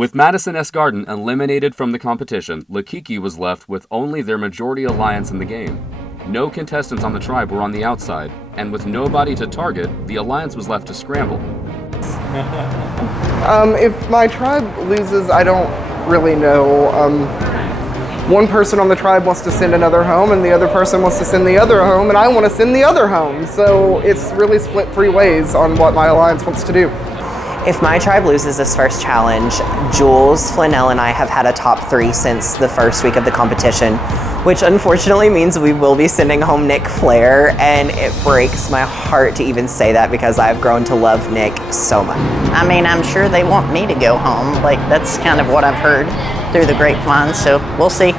With Madison S. Garden eliminated from the competition, Lakiki was left with only their majority alliance in the game. No contestants on the tribe were on the outside, and with nobody to target, the alliance was left to scramble. If my tribe loses, I don't really know. One person on the tribe wants to send another home, and the other person wants to send the other home, and I want to send the other home. So it's really split 3 ways on what my alliance wants to do. If my tribe loses this first challenge, Jules, Flanell, and I have had a top 3 since the first week of the competition, which unfortunately means we will be sending home Nick Flair, and it breaks my heart to even say that because I've grown to love Nick so much. I mean, I'm sure they want me to go home. Like, that's kind of what I've heard through the grapevine, so we'll see.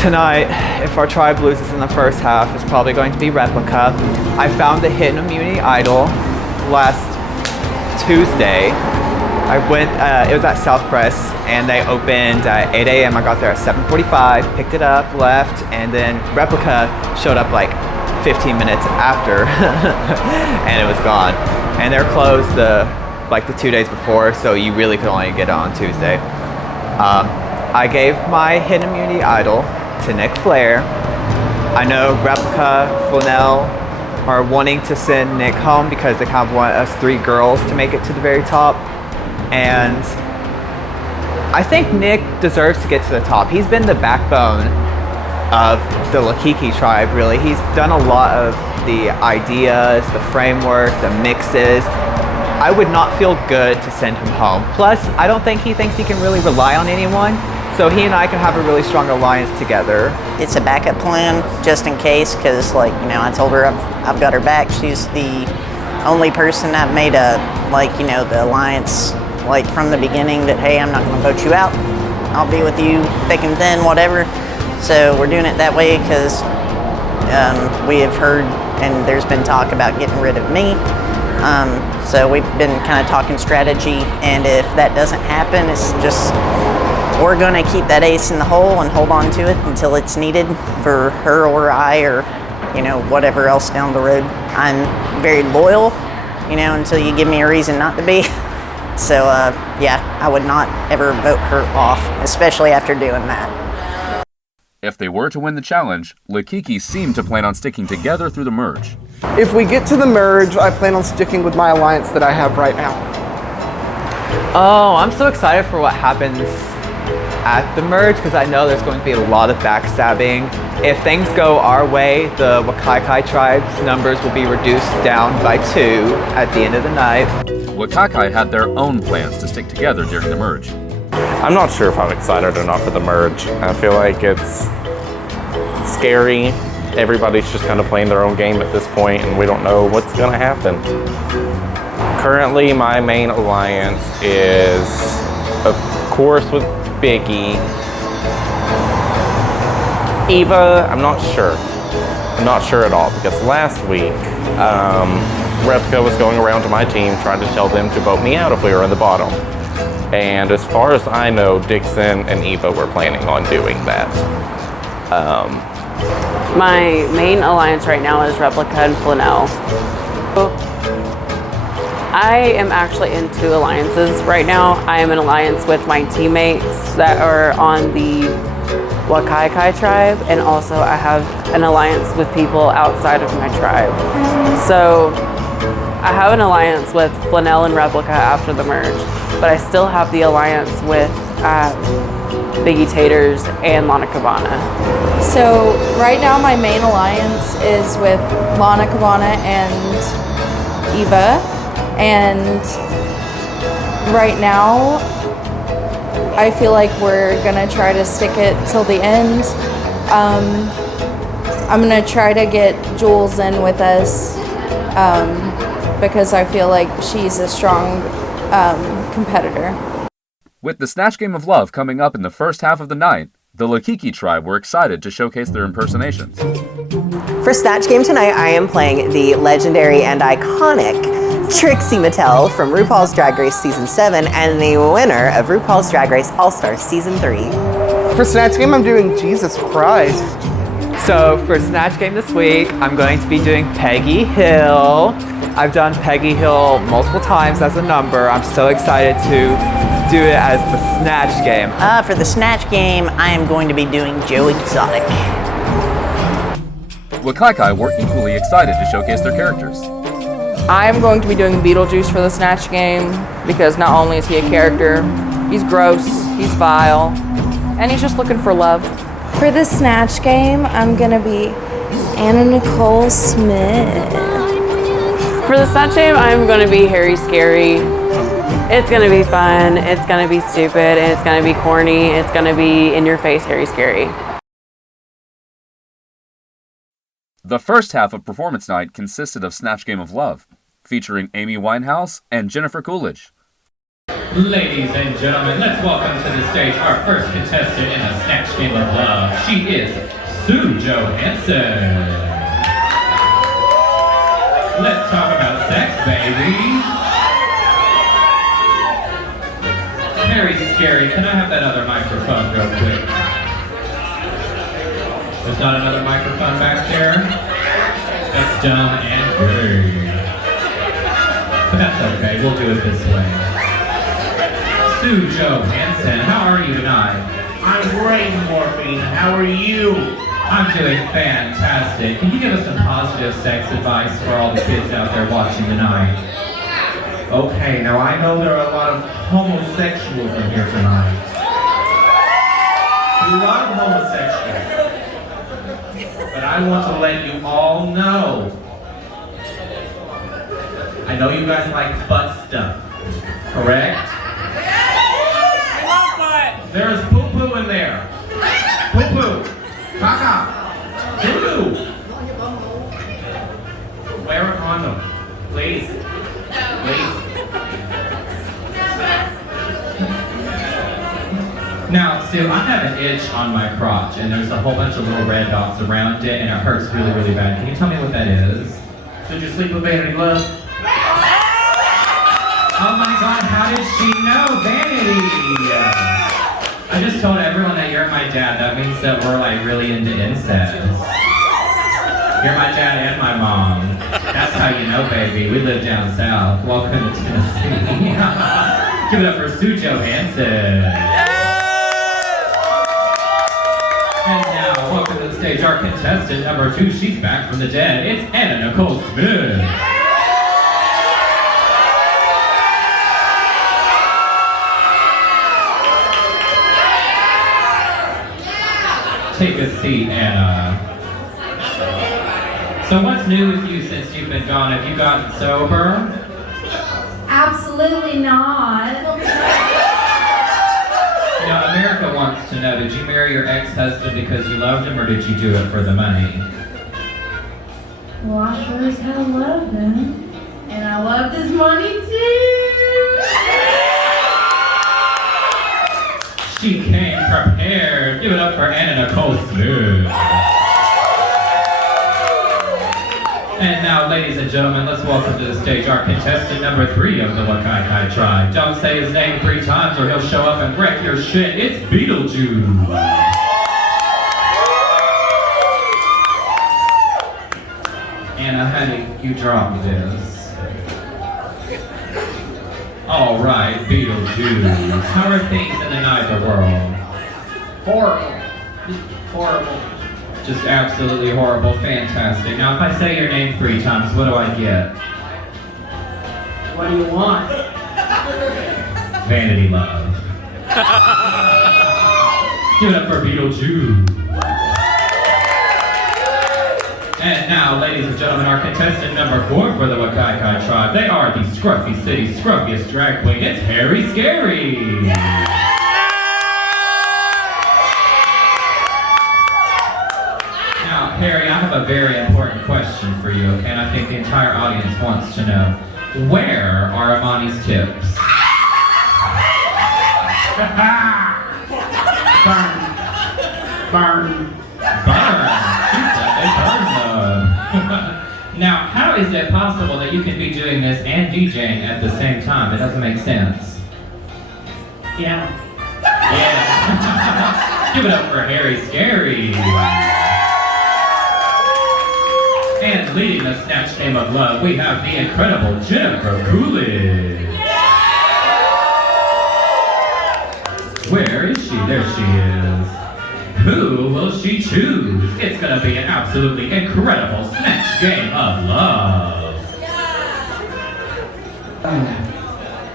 Tonight, if our tribe loses in the first half, it's probably going to be Replica. I found the Hidden Immunity Idol last Tuesday. I went, it was at South Press, and they opened at 8 a.m. I got there at 7:45, picked it up, left, and then Replica showed up like 15 minutes after, and it was gone. And they're closed the 2 days before, so you really could only get it on Tuesday. I gave my Hidden Immunity Idol to Nick Flair. I know Replica, Flanell are wanting to send Nick home because they kind of want us 3 girls to make it to the very top. And I think Nick deserves to get to the top. He's been the backbone of the Lakiki tribe, really. He's done a lot of the ideas, the framework, the mixes. I would not feel good to send him home. Plus, I don't think he thinks he can really rely on anyone. So he and I can have a really strong alliance together. It's a backup plan just in case, because I told her I've got her back. She's the only person I've made the alliance from the beginning that, hey, I'm not going to vote you out. I'll be with you thick and thin, whatever. So we're doing it that way because we have heard and there's been talk about getting rid of me. So we've been kind of talking strategy, and if that doesn't happen, it's just we're going to keep that ace in the hole and hold on to it until it's needed for her or I or whatever else down the road. I'm very loyal, until you give me a reason not to be. So yeah, I would not ever vote her off, especially after doing that. If they were to win the challenge, Lakiki seemed to plan on sticking together through the merge. If we get to the merge, I plan on sticking with my alliance that I have right now. Oh, I'm so excited for what happens at the merge because I know there's going to be a lot of backstabbing. If things go our way, the Wakaikai tribe's numbers will be reduced down by 2 at the end of the night. Wakaikai had their own plans to stick together during the merge. I'm not sure if I'm excited or not for the merge. I feel like it's scary. Everybody's just kind of playing their own game at this point, and we don't know what's going to happen. Currently, my main alliance is, of course, with Biggie. Eva, I'm not sure. I'm not sure at all, because last week, Replica was going around to my team trying to tell them to vote me out if we were in the bottom. And as far as I know, Dixon and Eva were planning on doing that. My main alliance right now is Replica and Flanell. I am actually in 2 alliances right now. I am in alliance with my teammates that are on the Wakaikai tribe, and also I have an alliance with people outside of my tribe. So I have an alliance with Flanell and Replica after the merge, but I still have the alliance with Biggie Taters and Lana Cabana. So right now my main alliance is with Lana Cabana and Eva, and right now I feel like we're gonna try to stick it till the end. I'm gonna try to get Jules in with us because I feel like she's a strong competitor. With the Snatch Game of Love coming up in the first half of the night, the Lakiki tribe were excited to showcase their impersonations. For Snatch Game tonight, I am playing the legendary and iconic Trixie Mattel from RuPaul's Drag Race Season 7 and the winner of RuPaul's Drag Race All-Stars Season 3. For Snatch Game, I'm doing Jesus Christ. So for Snatch Game this week, I'm going to be doing Peggy Hill. I've done Peggy Hill multiple times as a number. I'm so excited to do it as the Snatch Game? For the Snatch Game, I am going to be doing Joe Exotic. Wakaikai were equally excited to showcase their characters. I'm going to be doing Beetlejuice for the Snatch Game because not only is he a character, he's gross, he's vile, and he's just looking for love. For the Snatch Game, I'm gonna be Anna Nicole Smith. For the Snatch Game, I'm going to be Harry Scary. It's going to be fun, it's going to be stupid, and it's going to be corny. It's going to be in-your-face Harry Scary. The first half of Performance Night consisted of Snatch Game of Love, featuring Amy Winehouse and Jennifer Coolidge. Ladies and gentlemen, let's welcome to the stage our first contestant in the Snatch Game of Love. She is Sue Johansson. Let's talk about sex, baby. Very scary. Can I have that other microphone real quick? There's not another microphone back there? That's dumb and gay. But that's okay, we'll do it this way. Sue Johansson, how are you tonight? I'm great, Morphine. How are you? I'm doing fantastic. Can you give us some positive sex advice for all the kids out there watching tonight? Okay, now I know there are a lot of homosexuals in here tonight. A lot of homosexuals. But I want to let you all know. I know you guys like butt stuff, correct? There's poo-poo in there. Poo-poo. Caca. Doo-doo. Wear a condom. Please. Please. Now, Sue, I have an itch on my crotch, and there's a whole bunch of little red dots around it, and it hurts really, really bad. Can you tell me what that is? Did you sleep with Vanity Love? Oh my God, how did she know? Vanity! I just told everyone that you're my dad. That means that we're like really into incest. You're my dad and my mom. That's how you know, baby. We live down south. Welcome to Tennessee. Give it up for Sue Johansson. And now, welcome to the stage, our contestant number 2. She's back from the dead. It's Anna Nicole Smith. Take a seat, Anna. So what's new with you since you've been gone? Have you gotten sober? Absolutely not. You know, America wants to know, did you marry your ex-husband because you loved him, or did you do it for the money? Well, I sure as hell loved him. And I loved his money too. She came prepared. Give it up for Anna Nicole Smith. And now, ladies and gentlemen, let's welcome to the stage our contestant number 3 of the Wakaikai tribe. Don't say his name 3 times or he'll show up and wreck your shit. It's Beetlejuice. Anna, honey, you drop me this. All right, Beetlejuice. How are things in the nether world? Horrible. Horrible. Just absolutely horrible. Fantastic. Now, if I say your name 3 times, what do I get? What do you want? Vanity Love. Give it up for Beetlejuice. And now, ladies and gentlemen, our contestant number 4 for the Wakaikai tribe. They are the Scruffy City's scruffiest drag queen. It's Harry Scary. Now, Harry, I have a very important question for you, and I think the entire audience wants to know. Where are Amani's tips? Burn. Burn. She said they burn them. Now, how is it possible that you can be doing this and DJing at the same time? It doesn't make sense. Yeah. Yeah. Give it up for Harry Scary. And leading the Snatch Game of Love, we have the incredible Jennifer Coolidge. Where is she? There she is. Who will she choose? It's gonna be an absolutely incredible Snatch Game of Love.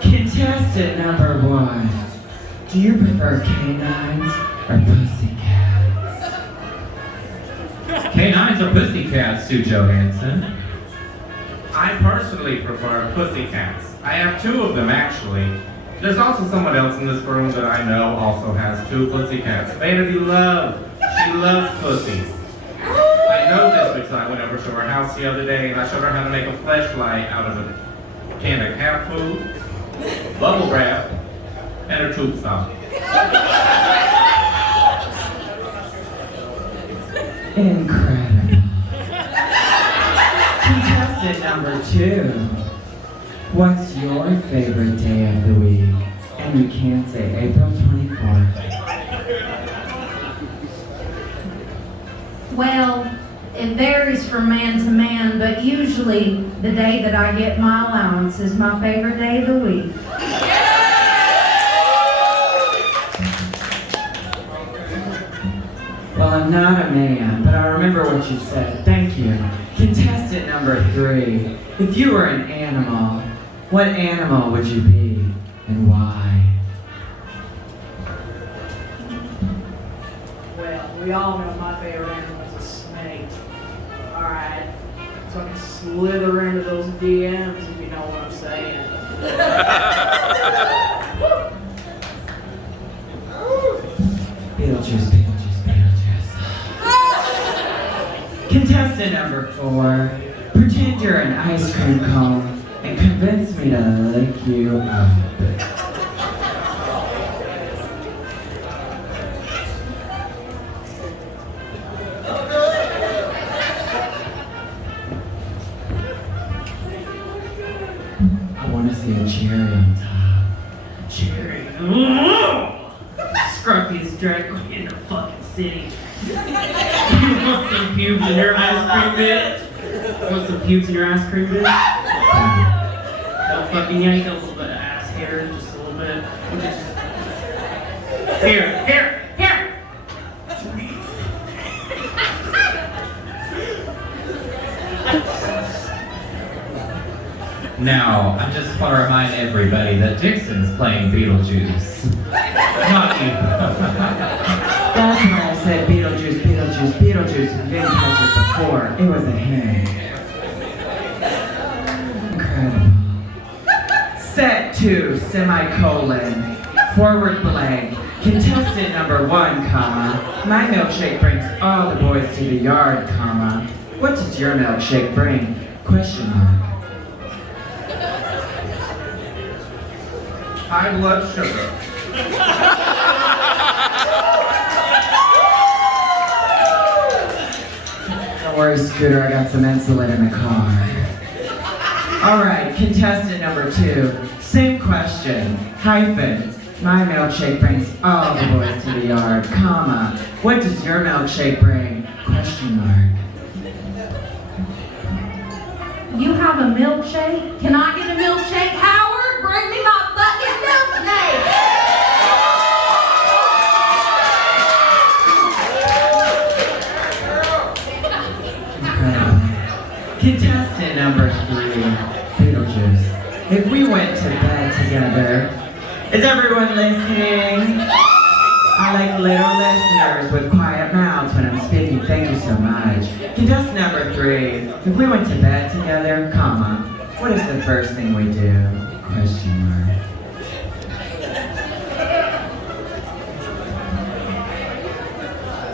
Contestant number 1. Do you prefer canines or pussycats? Canines or pussycats, Sue Johansson? I personally prefer pussycats. I have 2 of them, actually. There's also someone else in this room that I know also has 2 pussycats. Vanity Love. She loves pussies. I know this because I went over to her house the other day and I showed her how to make a fleshlight out of a can of cat food, bubble wrap, and a tube stop. Incredible. Contestant number 2. What's your favorite day of the week? And you can't say April 24th. Well, it varies from man to man, but usually the day that I get my allowance is my favorite day of the week. Well, I'm not a man, but I remember what you said. Thank you. Contestant number 3. If you were an animal, what animal would you be and why? Well, we all know my favorite animal is a snake. Alright, so I can slither into those DMs if you know what I'm saying. Beetlejuice, Beetlejuice, Beetlejuice. Contestant number 4. Pretend you're an ice cream cone and convince me to lick you up. I want to see a cherry on top. Cherry. Scruffiest drag queen in the fucking city. You want some pubes in your ice cream, bitch? You want some pubes in your ice cream, bitch? Don't fucking yank a little bit of ass hair, just a little bit. Here. Now, I just want to remind everybody that Dixon's playing Beetlejuice. Not you. That's why I said Beetlejuice, Beetlejuice, Beetlejuice, and didn't catch it before. It was a hint. Incredible. Set 2, semicolon, forward blank. Contestant number 1, comma. My milkshake brings all the boys to the yard, comma. What does your milkshake bring? Question mark. High blood sugar. Don't worry, Scooter, I got some insulin in the car. Alright, contestant number 2. Same question. Hyphen. My milkshake brings all the boys to the yard, comma. What does your milkshake bring? Question mark. You have a milkshake? Can I get a milkshake? Howard, bring me my fucking Incredible. Contestant number 3, Beetlejuice. If we went to bed together, is everyone listening? I like little listeners with quiet mouths when I'm speaking. Thank you so much. Contestant number 3. If we went to bed together, comma, what is the first thing we do? Question mark.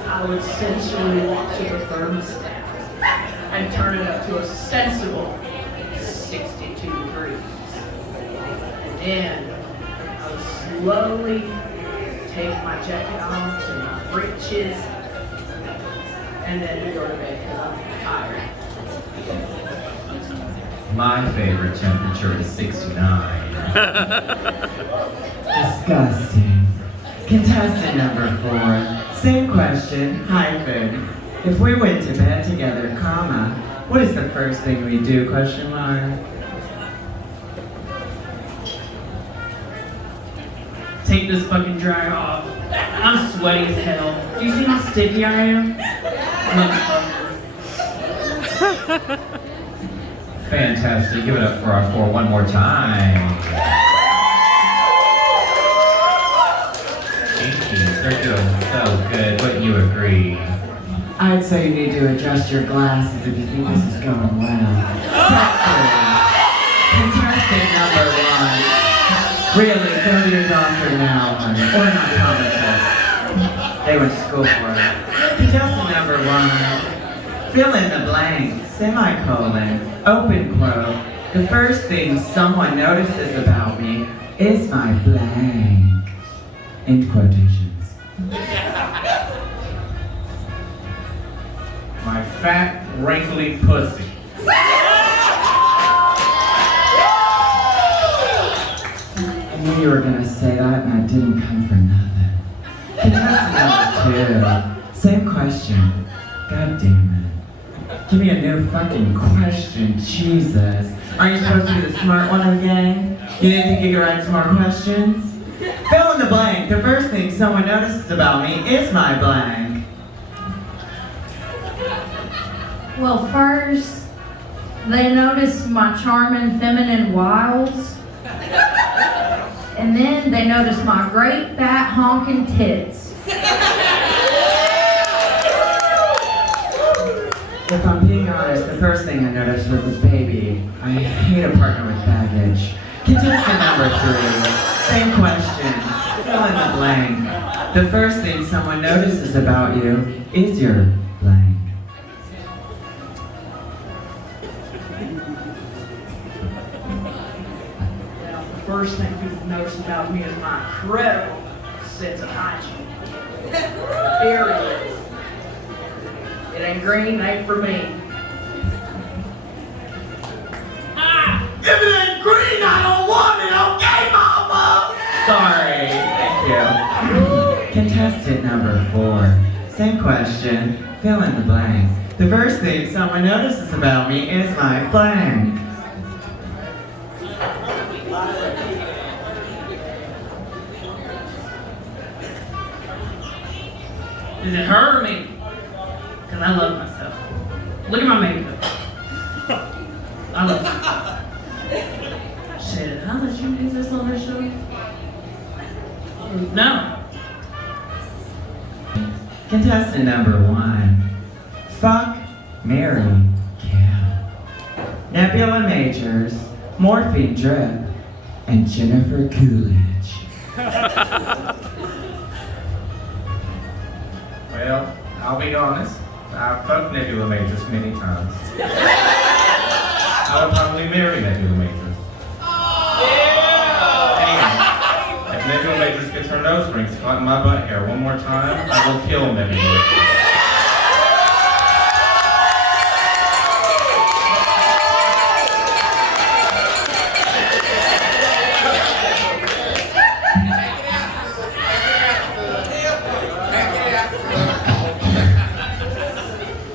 I would sensually walk to the thermostat and turn it up to a sensible 62 degrees. And I would slowly take my jacket off to my breeches and then go to bed because I'm tired. My favorite temperature is 69. Disgusting. Contestant number 4. Same question, hyphen. If we went to bed together, comma, what is the first thing we do? Question mark. Take this fucking dryer off. I'm sweaty as hell. Do you see how sticky I am? Motherfucker. Fantastic. Give it up for our four one more time. Thank you. They're doing so good. Wouldn't you agree? I'd say you need to adjust your glasses if you think this is going well. Contestant number one. Really, go to your doctor now, honey. Or not comatose. They went to school for it. Contestant number one. Fill in the blank. Semicolon. Open quote. The first thing someone notices about me is my blank. End quotations. My fat, wrinkly pussy. I knew you were gonna say that and I didn't come for nothing. Contestant number two. Same question. God damn it. Give me a new fucking question, Jesus. Aren't you supposed to be the smart one of the gang? You didn't think you could write smart questions? Fill in the blank. The first thing someone notices about me is my blank. Well, first, they notice my charming feminine wiles. And then they notice my great fat honking tits. If I'm being honest, the first thing I noticed was the baby. I hate a partner with baggage. Contestant number three. Same question. Fill in the blank. The first thing someone notices about you is your blank. Well, the first thing people notice about me is my incredible sense of hygiene. Period. It ain't green, it ain't for me. If it ain't green, I don't want it, okay, mama? Sorry. Thank you. Contestant number four. Same question. Fill in the blank. The first thing someone notices about me is my blank. Does it hurt or me? Because I love myself. Look at my makeup. I love myself. Shit, how did you do this on this show? No. Contestant number one. Fuck, marry, kill. Nebula Majors, Morphine Drip, and Jennifer Coolidge. Well, I'll be honest. I've fucked Nebula Majors many times. I would probably marry Nebula Majors. Anyway, if Nebula Majors gets her nose rings caught in my butt hair one more time, I will kill Nebula Majors.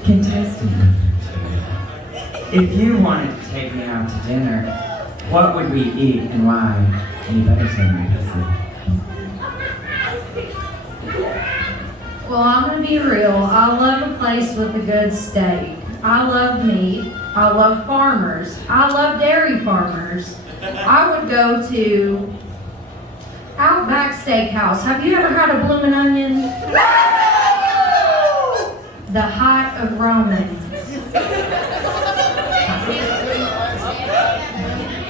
Contestant number two. If you wanted to take me out to dinner, what would we eat and why? And you better say my pussy. Well, I'm gonna be real. I love a place with a good steak. I love meat. I love farmers. I love dairy farmers. I would go to Outback Steakhouse. Have you ever had a bloomin' onion? The height of romance.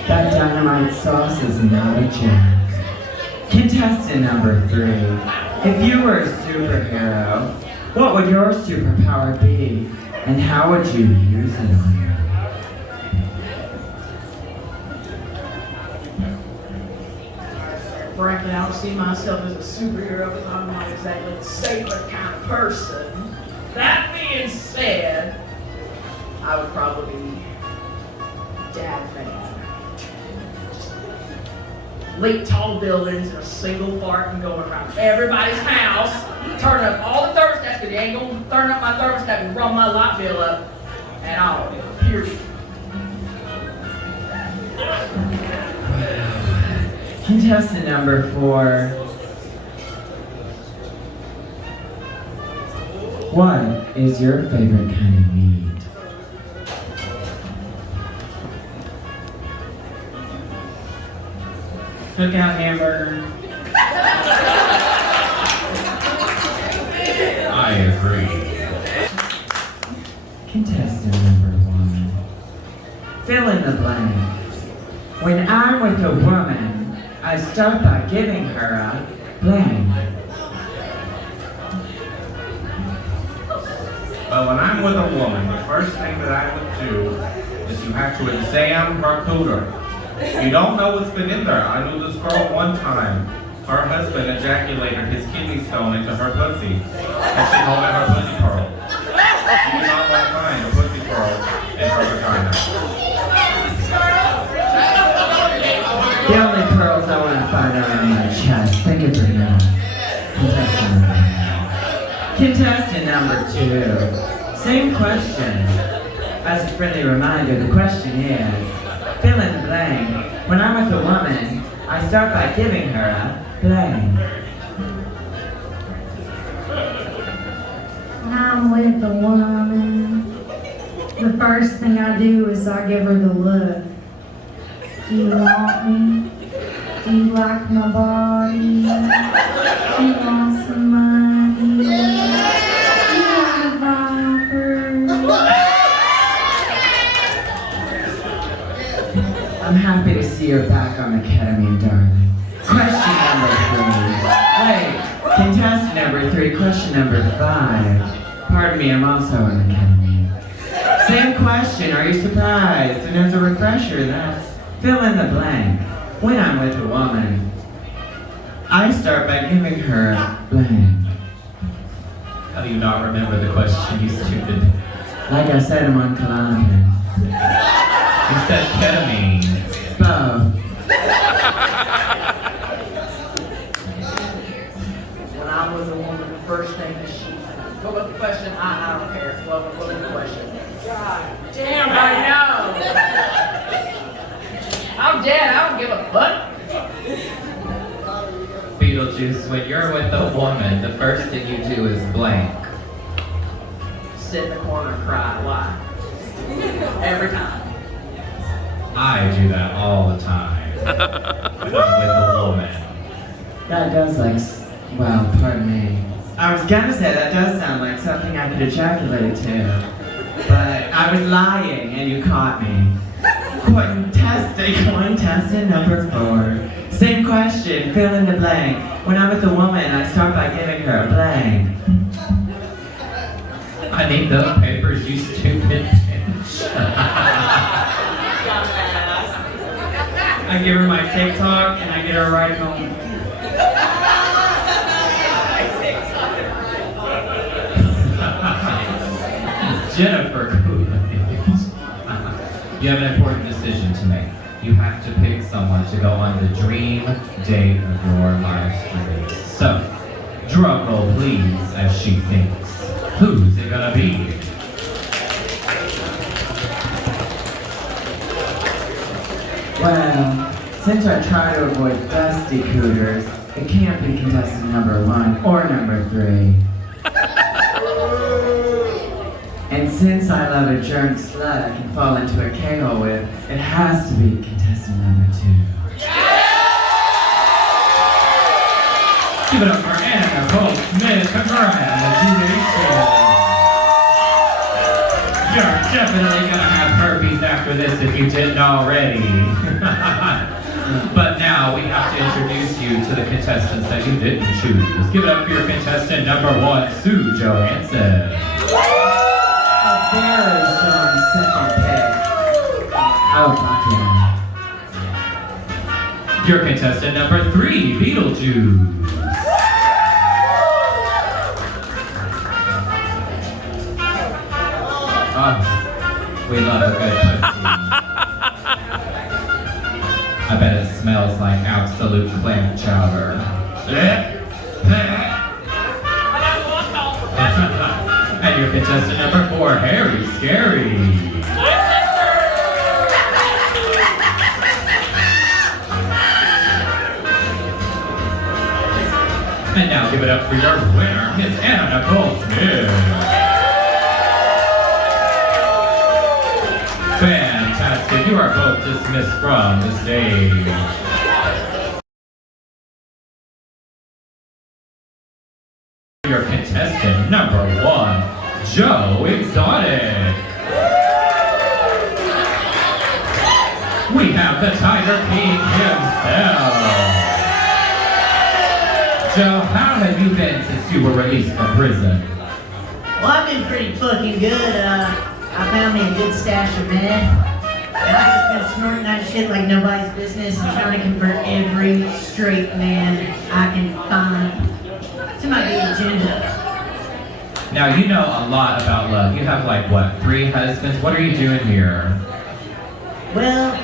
That dynamite sauce is not a joke. Contestant number three. If you were a superhero, what would your superpower be? And how would you use it on you? Frankly, I don't see myself as a superhero because I'm not exactly the sailor kind of person. That being said, I would probably be Dad Man. Leap tall buildings in a single fart and going around everybody's house, turn up all the thermostats because you ain't gonna turn up my thermostat and run my light bill up and all. Period. Contestant number four. What is your favorite kind of meat? Cookout hamburger. I agree. Contestant number 1. Fill in the blank. When I'm with a woman, I start by giving her a blank. But when I'm with a woman, the first thing that I would do is you have to examine her cooter. You don't know what's been in there. I knew this girl one time. Her husband ejaculated his kidney stone into her pussy, and she called it her pussy pearl. You do not want to find a pussy pearl in her vagina. The only pearls I want to find are on my chest. Thank you for that. Contestant number 2. Same question. As a friendly reminder, the question is, fill in the blank. When I'm with a woman, I start by giving her a blank. When I'm with a woman, the first thing I do is I give her the look. Do you want me? Do you like my body? Do you want some money? Do you want a viper? I'm happy to see you're back on the ketamine, darling. Question number 3. Wait, contestant number 3, question number 5. Pardon me, I'm also on the ketamine. Same question, are you surprised? And as a refresher, that's fill in the blank. When I'm with a woman, I start by giving her a blank. How do you not remember the question, you stupid? Like I said, I'm on Klonopin. You said ketamine. Both. When I'm with a woman, the first thing that she says, what was the question? I don't care. What was the question? God damn, I know. I'm dead. I don't give a fuck. Beetlejuice, when you're with a woman, the first thing you do is blank. Sit in the corner and cry. Why? Every time. I do that all the time. When I'm with a woman. That does well, pardon me. I was gonna say that does sound like something I could ejaculate to. But I was lying and you caught me. Contestant number 4. Same question, fill in the blank. When I'm with a woman, I start by giving her a blank. I need those papers, you stupid bitch. I give her my TikTok and I get her right home. Jennifer Coolidge. You have an important decision to make. You have to pick someone to go on the dream date of your life stream. So, drum roll please as she thinks. Who's it gonna be? Well, since I try to avoid dusty cooters, it can't be contestant number 1 or number 3. And since I love a germ slut I can fall into a K-hole with, it has to be contestant number 2. Give it up for Anna Cole Smith. Congratulations. You're definitely gonna have herpes after this if you didn't already. But now we have to introduce you to the contestants that you didn't choose. Give it up for your contestant number 1, Sue Johansson. A very strong second pick. Oh, fuck yeah. Your contestant number 3, Beetlejuice. Oh, we love a good pussy. I bet it smells like absolute clam chowder. And your contestant number 4, Harry Scary. And now give it up for your winner, Miss Anna Nicole Smith. Fantastic. You are both dismissed from the stage. Your contestant number 1, Joe Exotic. We have the Tiger King himself. Joe, how have you been since you were released from prison? Well, I've been pretty fucking good. I found me a good stash of meth. And I've just been snorting that shit like nobody's business and trying to convert every straight man I can find to my big agenda. Now, you know a lot about love. You have like, what, 3 husbands? What are you doing here? Well,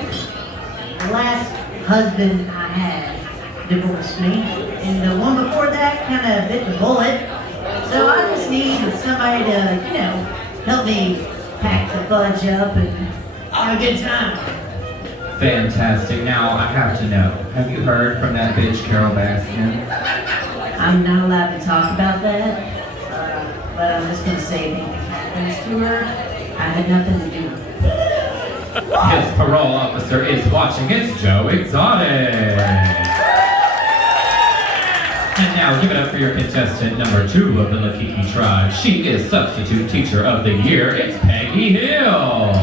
the last husband I had divorced me, and the one before that kind of bit the bullet. So I just need somebody to, help me pack the fudge up and have a good time. Fantastic. Now, I have to know, have you heard from that bitch Carol Baskin? I'm not allowed to talk about that, but I'm just going to say if anything happens to her, I had nothing to do with it. His parole officer is watching. It's Joe Exotic. And now give it up for your contestant number 2 of the Lakiki tribe. She is substitute teacher of the year. It's Peggy Hill.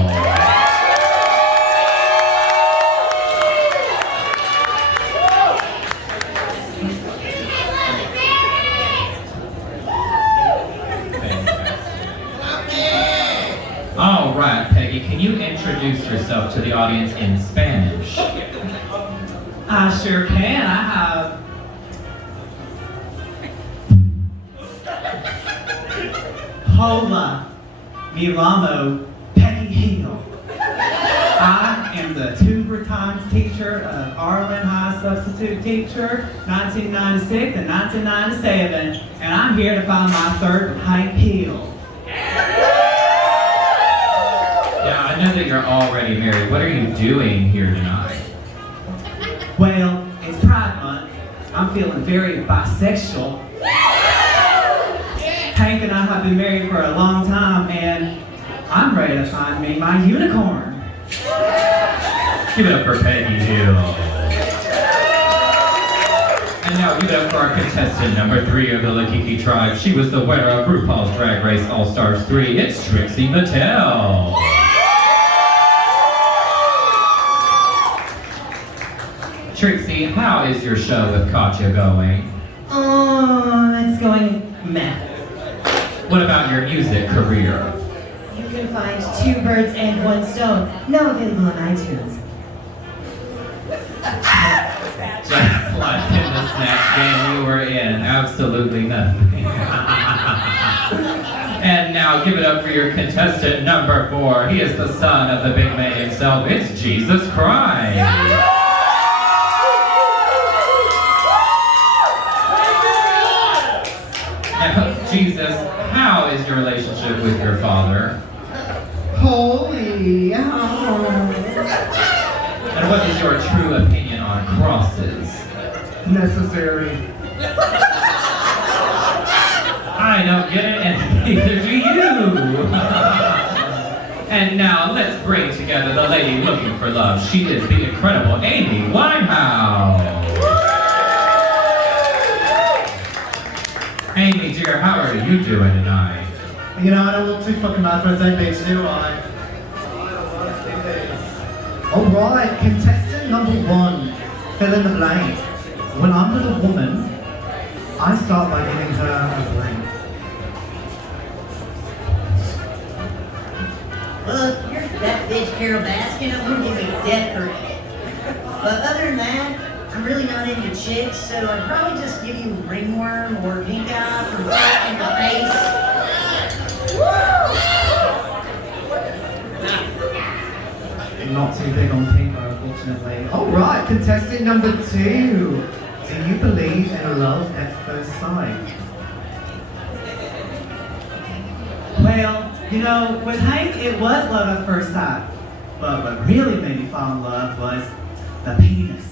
All right, Peggy, can you introduce yourself to the audience in Spanish? I sure can. I have Hola, mi llamo Peggy Hill. I am the 2 times teacher of Arlen High substitute teacher, 1996 and 1997, and I'm here to find my 3rd with Hank Hill. Yeah, I know that you're already married. What are you doing here tonight? Well, it's Pride Month. I'm feeling very bisexual. Hank and I have been married for a long time, and I'm ready to find me my unicorn. Give it up for Peggy Hill. And now give it up for our contestant number 3 of the Lakiki tribe. She was the winner of RuPaul's Drag Race All-Stars 3. It's Trixie Mattel. Trixie, how is your show with Katya going? Oh, it's going meh. What about your music career? You can find 2 birds and 1 stone. Now available on iTunes. Just like in the Snatch Game you were in. Absolutely nothing. And now give it up for your contestant number 4. He is the son of the big man himself. It's Jesus Christ. Now, Jesus, how is your relationship with your father? Holy. And what is your true opinion on crosses? Necessary. I don't get it, and neither do you. And now let's bring together the lady looking for love. She is the incredible Amy Winehouse. Amy, dear, how are you doing tonight? You know, I don't look too fucking bad for a dead bitch, do I? Alright, contestant number 1. Fill in the blank. When I'm with a woman, I start by giving her a blank. Well, if you're that bitch Carol Baskin, I'm gonna give you a death threat. But other than that, I'm really not into chicks, so I'd probably just give you ringworm or pink eye for right in your face. Not too big on pink, unfortunately. Alright, contestant number 2. Do you believe in love at first sight? Well, you know, with Hank, it was love at first sight. But what really made me fall in love was the penis.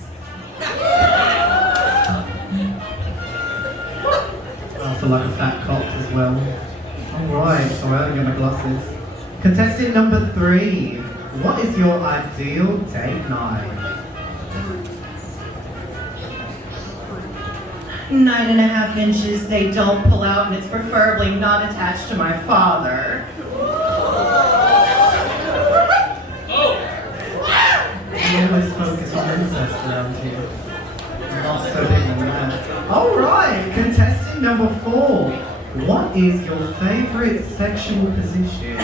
feel like a fat cop as well. Alright, so I only get my glasses. Contestant number 3. What is your ideal date night? 9.5 inches, they don't pull out, and it's preferably not attached to my father. We always focus on incest around here. Not so big on that. Alright, contestant number 4. What is your favourite sexual position?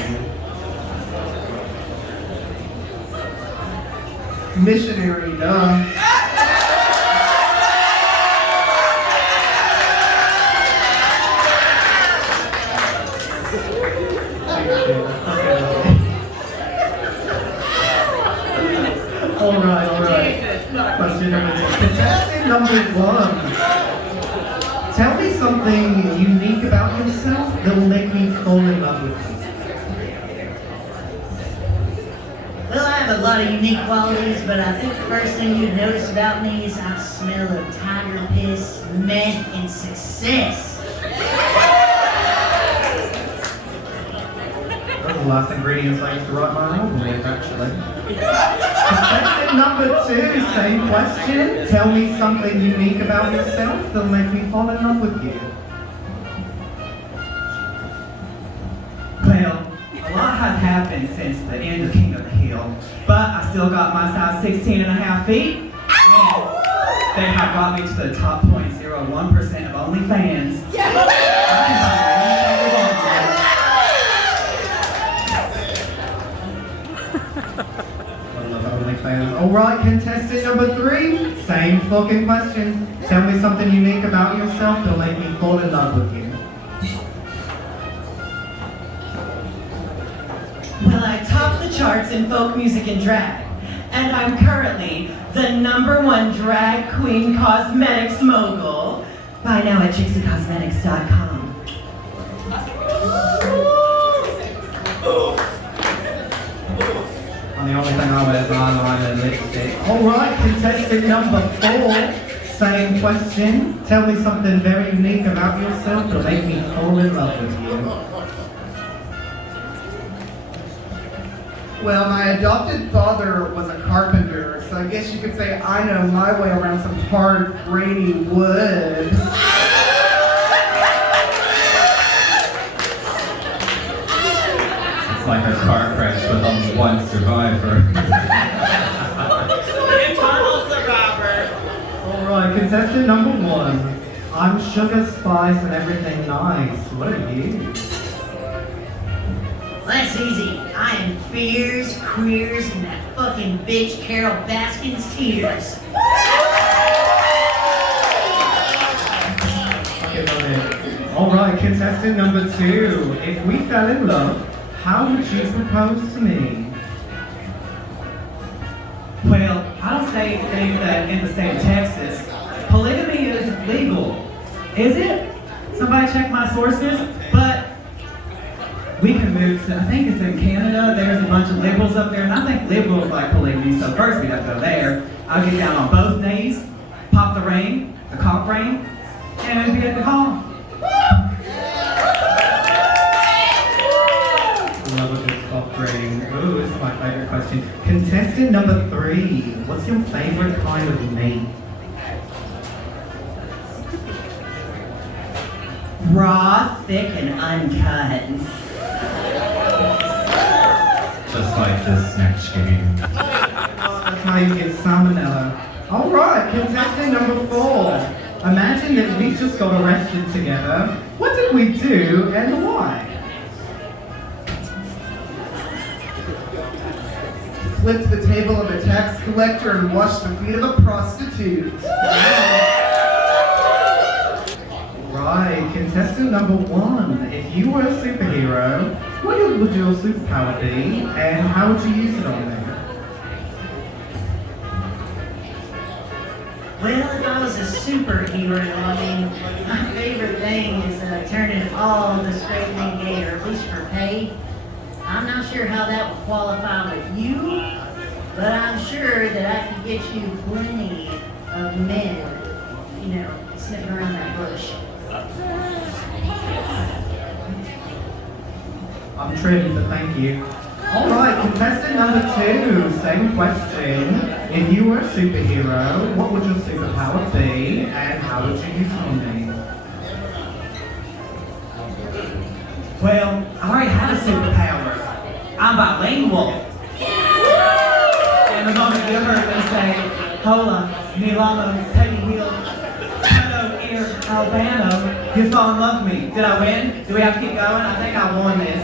Missionary, duh. Alright. Question number 2. Contestant number 1. Tell me something unique about yourself that will make me fall in love with you. Well, I have a lot of unique qualities, but I think the first thing you'd notice about me is I smell of tiger piss, meth, and success. Those are the last ingredients I used to write my album with, actually. Contestant number 2, same question. Tell me something unique about yourself that'll make me fall in love with you. Well, a lot has happened since the end of King of the Hill, but I still got my size 16.5 feet, and they have got me to the top 0.01% of OnlyFans. Alright, contestant number 3, same fucking question. Tell me something unique about yourself that'll make me fall in love with you. Well, I top the charts in folk music and drag, and I'm currently the #1 drag queen cosmetics mogul. Buy now at jixiecosmetics.com. And the only thing I wear is eyeliner and lipstick. Alright, contestant number 4, same question. Tell me something very unique about yourself that'll make me fall in love with you. Well, my adopted father was a carpenter, so I guess you could say I know my way around some hard, grainy wood. It's like a car crash with only one survivor. Eternal survivor. Alright, contestant number 1. I'm sugar, spice, and everything nice. What are you? That's easy. I am fears, queers, and that fucking bitch Carol Baskin's tears. Alright, contestant number 2. If we fell in love, how would you propose to me? Well, I don't think that in the state of Texas, polygamy is legal. Is it? Somebody check my sources. But we can move to, I think it's in Canada, there's a bunch of liberals up there, and I think liberals like polygamy, so first we'd have to go there. I'll get down on both knees, pop the ring, the cock ring, and we'd be at the home. Love a good cock ring. Ooh, this is my favorite question. Contestant number 3. What's your favorite kind of meat? Raw, thick, and uncut. Just like this Snatch Game. That's how you get salmonella. Alright, contestant number 4. Imagine that we just got arrested together. What did we do and why? Flipped the table of a tax collector and washed the feet of a prostitute. Right, contestant number 1. If you were a superhero, what would your superpower be and how would you use it on me? Well, if I was a superhero, I mean, my favorite thing is turning all the straight men gay, or at least for pay. I'm not sure how that would qualify with you, but I'm sure that I could get you plenty of men, you know, sniffing around that bush. I'm trimmed, but thank you. All right, contestant number 2, same question. If you were a superhero, what would your superpower be, and how would you use it? Well, I already have a superpower. I'm bilingual. And I'm gonna give her and say, hola, mi llamo Peggy Hill, hello, here, Albano. You fall in love with me. Did I win? Do we have to keep going? I think I won this.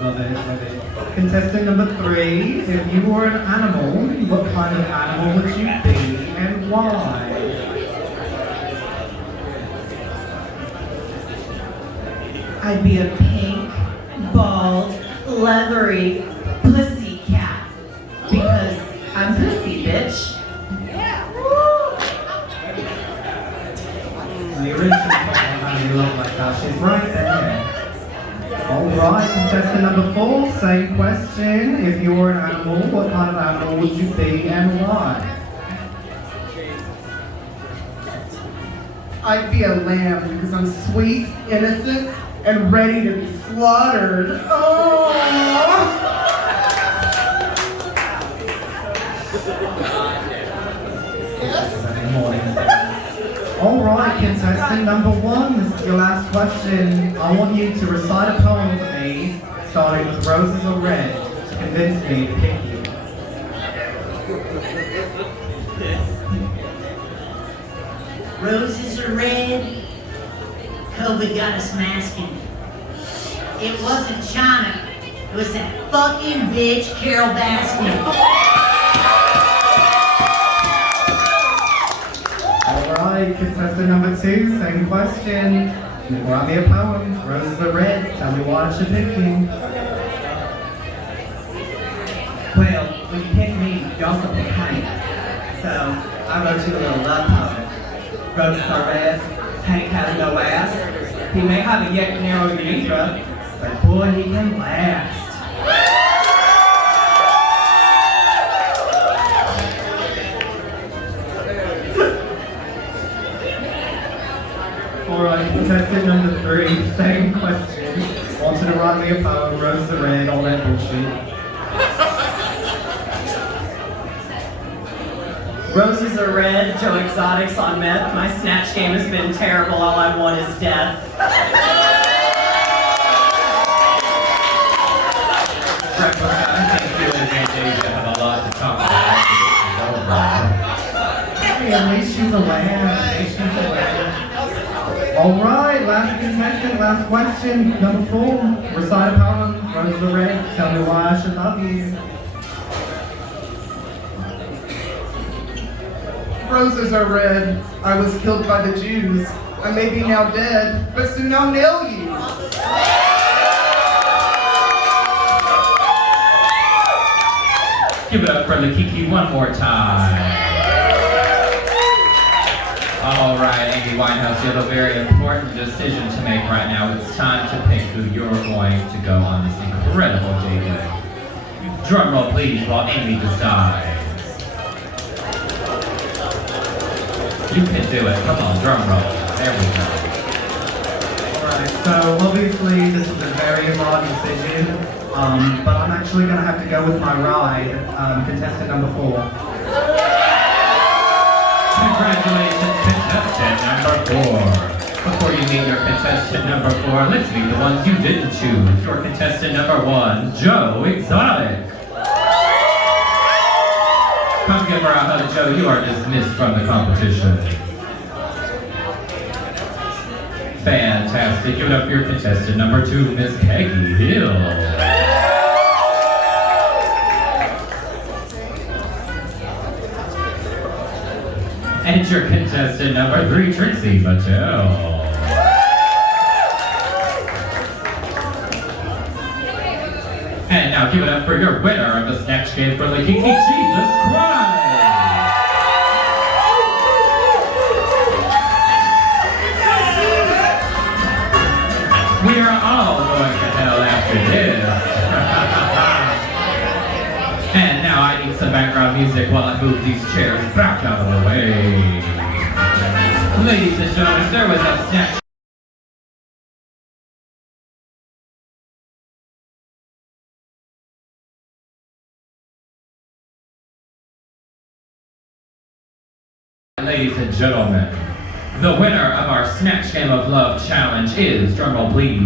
Love it, love it. Contestant number 3, if you were an animal, what kind of animal would you be, and why? I'd be a pink, bald, leathery pussy cat. Because I'm pussy, bitch. The original how you look like that, she's right there. Alright, contestant number 4, same question. If you were an animal, what kind of animal would you be and why? I'd be a lamb because I'm sweet, innocent, and ready to be slaughtered. Oh! Alright, contestant number 1, this is your last question. I want you to recite a poem for me, starting with roses are red, to convince me to pick you. Roses are red. COVID got us masking. It wasn't China. It was that fucking bitch, Carol Baskin. Alright, contestant number 2, same question. Write me a poem. Roses are red. Tell me why I should pick you. Well, when you pick me, you also pick Hank. So, I wrote you a little love poem. Roses are red. Hank has no ass. He may have a yet narrow urethra, but boy, he can last. Alright, contestant number 3, same question. Want you to write me a poem, roses are red, all that bullshit. Roses are red, Joe Exotic's on meth. My snatch game has been terrible, all I want is death. Have a lot to talk about. Hey, at least she's aware. At least she's aware. Alright, last contestant, last question. Number 4, recite a poem, roses are red, tell me why I should love you. Roses are red. I was killed by the Jews. I may be now dead, but soon I'll nail you. Give it up for Lakiki one more time. All right, Amy Winehouse, you have a very important decision to make right now. It's time to pick who you're going to go on this incredible date with. Drum roll, please, while Amy decides. You can do it. Come on, drum roll. There we go. Alright, so obviously this is a very hard decision, but I'm actually going to have to go with my ride, contestant number 4. Congratulations, contestant number 4. Before you meet your contestant number 4, let's meet the ones you didn't choose. Your contestant number 1, Joe Exotic. Come give her a hug, Joe. You are dismissed from the competition. Fantastic. Give it up for your contestant number 2, Miss Peggy Hill. And it's your contestant number 3, Trixie Patel. And now give it up for your winner of the Snatch Game for Lakiki, Jesus Christ! We are all going to hell after this. And now I need some background music while I move these chairs back out of the way. Ladies and gentlemen, there was a Snatch ladies and gentlemen, the winner of our Snatch Game of Love challenge is, drumroll please,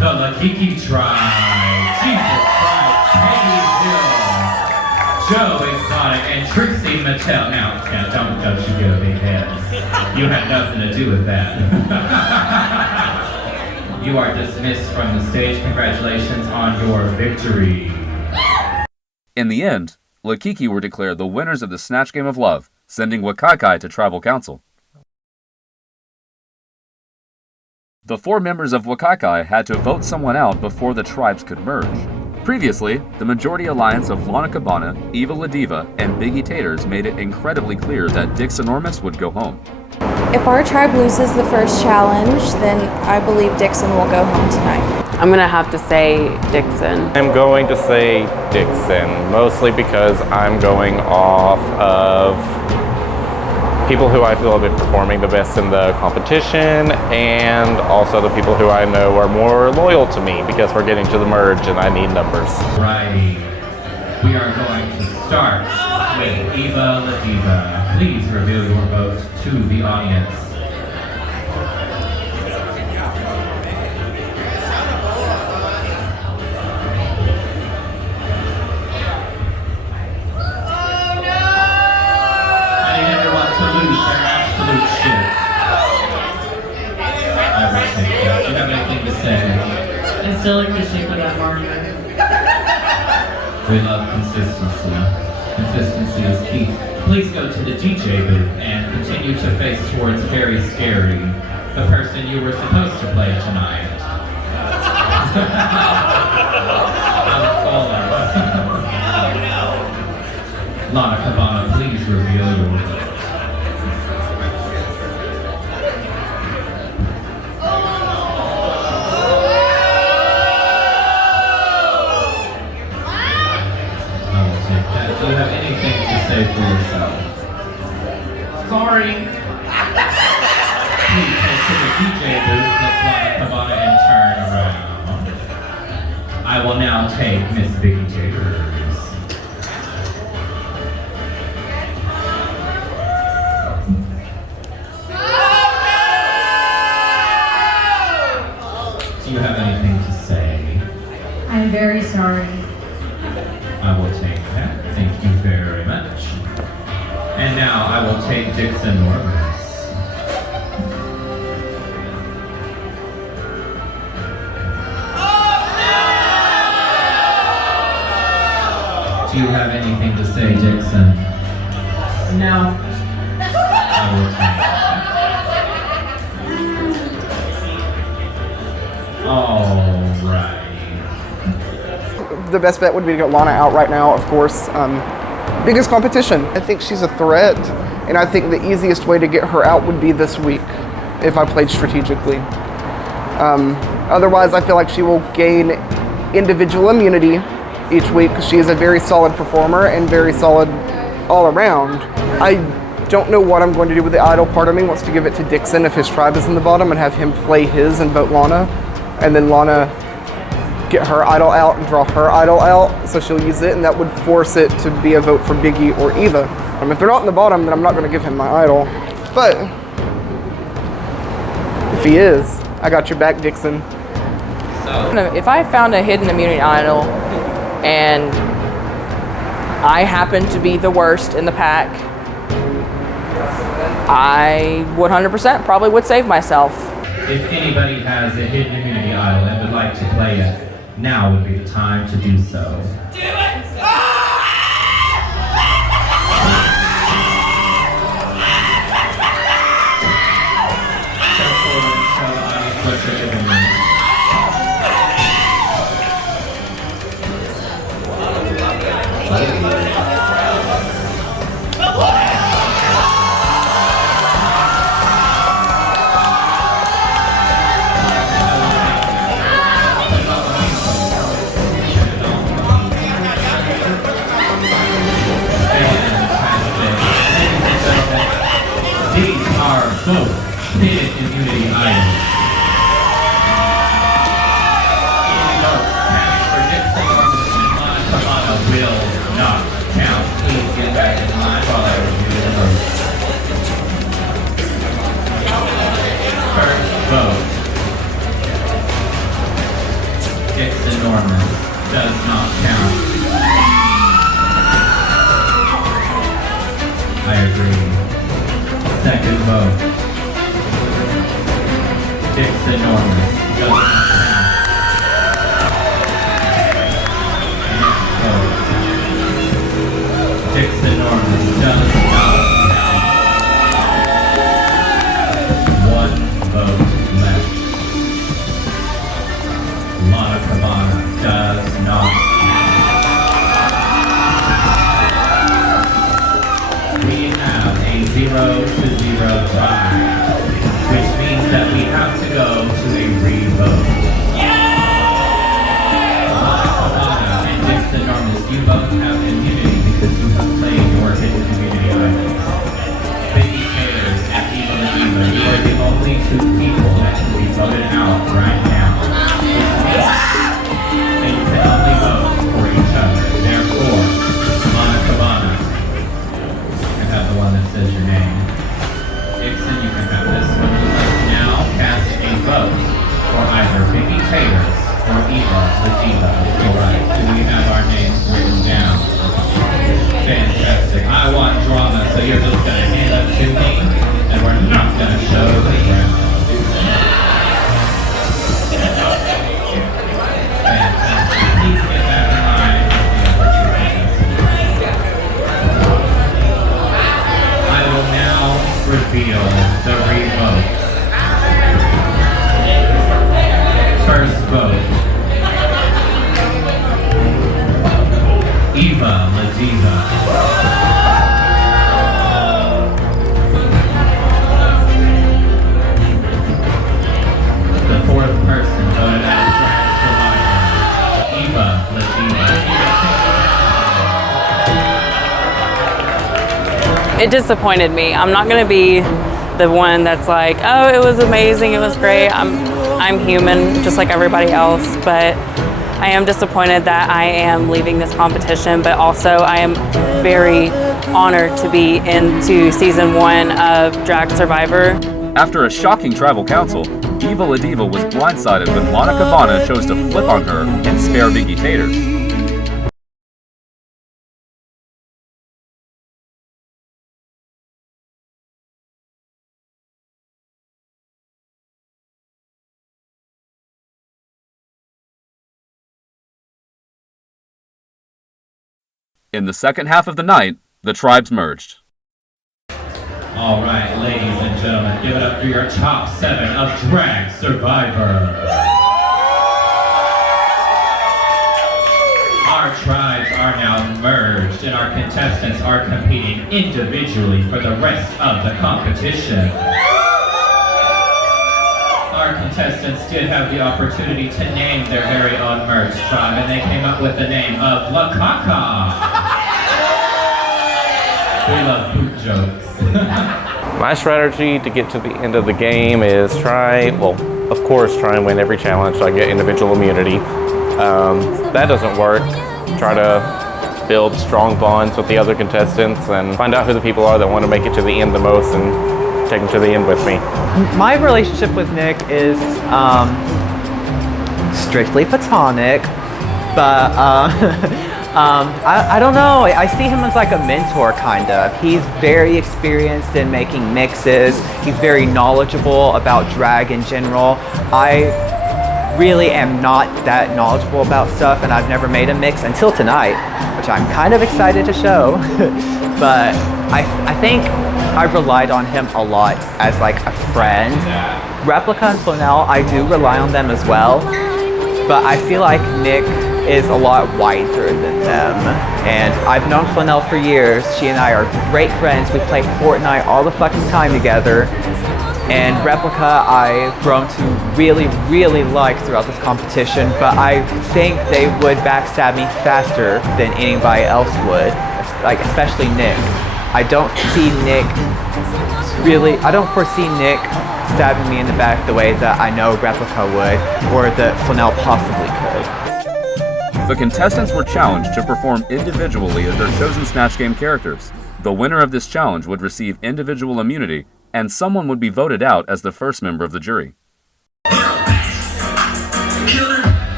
the Lakiki Tribe. Jesus Christ, Peggy Hill, Joe Exotic, and Trixie Mattel. Now don't you go, big heads. You had nothing to do with that. You are dismissed from the stage. Congratulations on your victory. In the end, Lakiki were declared the winners of the Snatch Game of Love, sending Wakakai to Tribal Council. The 4 members of Wakakai had to vote someone out before the tribes could merge. Previously, the majority alliance of Lana Cabana, Eva La Diva, and Biggie Taters made it incredibly clear that Dix Enormous would go home. If our tribe loses the first challenge, then I believe Dixon will go home tonight. I'm gonna have to say Dixon. I'm going to say Dixon, mostly because I'm going off of people who I feel have been performing the best in the competition, and also the people who I know are more loyal to me because we're getting to the merge and I need numbers. Right. We are going to start with Eva La Diva. Please reveal your vote to the audience. I still like the shape of that marker. We love consistency. Consistency is key. Please go to the DJ booth and continue to face towards Very Scary, the person you were supposed to play tonight. Lana Cabana, please reveal your vote. Do you have anything to say for yourself? Sorry. Please head to the DJ booth, Miss Lana Cabana, and turn around. I will now take Miss Biggie Taters. Do you have anything to say? I'm very sorry. I will take that. Thank you very much. And now I will take Dixon Norris. Do you have anything to say, Dixon? No. I will take that. All right. The best bet would be to get Lana out right now, of course. Biggest competition. I think she's a threat, and I think the easiest way to get her out would be this week, if I played strategically. Otherwise, I feel like she will gain individual immunity each week because she is a very solid performer and very solid all around. I don't know what I'm going to do with the idol. Part of me wants to give it to Dixon if his tribe is in the bottom and have him play his and vote Lana, and then Lana get her idol out and draw her idol out, so she'll use it, and that would force it to be a vote for Biggie or Eva. If they're not in the bottom, then I'm not going to give him my idol. But if he is, I got your back, Dixon. If I found a hidden immunity idol and I happen to be the worst in the pack, I 100% probably would save myself. If anybody has a hidden immunity idol and would like to play it, now would be the time to do so. Do it! both hidden immunity items. In dark, for Dixon, Lana Cabana will not count. Please get back in line while I review the vote. First vote. It's enormous. Does not count. I agree. Second vote. It's enormous. Does not count. It's enormous. Does not count. One vote left. Lana Cabana does not count. We have a 0-0 tie, which means that we have to go to a re-vote. Lana Cabana and It's Enormous, you both have immunity because you have played your hidden community items. Biggie Taylors and Eva the Diva, you are the only two people that can be voted out right now. And you can only vote for each other. Therefore, Lana Cabana, you can have the one that says your name. Dixon, you can have this one. You must now cast a vote for either Biggie Taylors or Eva the Diva. Alright, do we have our names written down? Fantastic. I want drama, so you're just gonna hand up to me, and we're not gonna show the ground. Fantastic. Please get back in line. I will now reveal the re-vote. First vote. Eva La Diva. The fourth person voted out Drag Survivor. Eva La Diva. It disappointed me. I'm not gonna be the one that's like, oh, it was amazing, it was great. I'm human, just like everybody else, but I am disappointed that I am leaving this competition, but also I am very honored to be into season 1 of Drag Survivor. After a shocking tribal council, Eva La Diva was blindsided when Lana Cabana chose to flip on her and spare Biggie Taters. In the second half of the night, the tribes merged. All right, ladies and gentlemen, give it up for your top 7 of Drag Survivor. Our tribes are now merged and our contestants are competing individually for the rest of the competition. Our contestants did have the opportunity to name their very own merged tribe, and they came up with the name of La Caca. We love poop jokes. My strategy to get to the end of the game is try and win every challenge so I get individual immunity. That doesn't work. Try to build strong bonds with the other contestants and find out who the people are that want to make it to the end the most and take them to the end with me. My relationship with Nick is strictly platonic, but I don't know. I see him as like a mentor, kind of. He's very experienced in making mixes. He's very knowledgeable about drag in general. I really am not that knowledgeable about stuff, and I've never made a mix until tonight, which I'm kind of excited to show. But I think I've relied on him a lot as like a friend. Replica and Flannel, I do rely on them as well, but I feel like Nick is a lot wiser than them. And I've known Flannel for years. She and I are great friends. We play Fortnite all the fucking time together. And Replica I've grown to really, really like throughout this competition, but I think they would backstab me faster than anybody else would, like especially Nick. I don't foresee Nick stabbing me in the back the way that I know Replica would, or that Flannel possibly could. The contestants were challenged to perform individually as their chosen Snatch Game characters. The winner of this challenge would receive individual immunity, and someone would be voted out as the first member of the jury.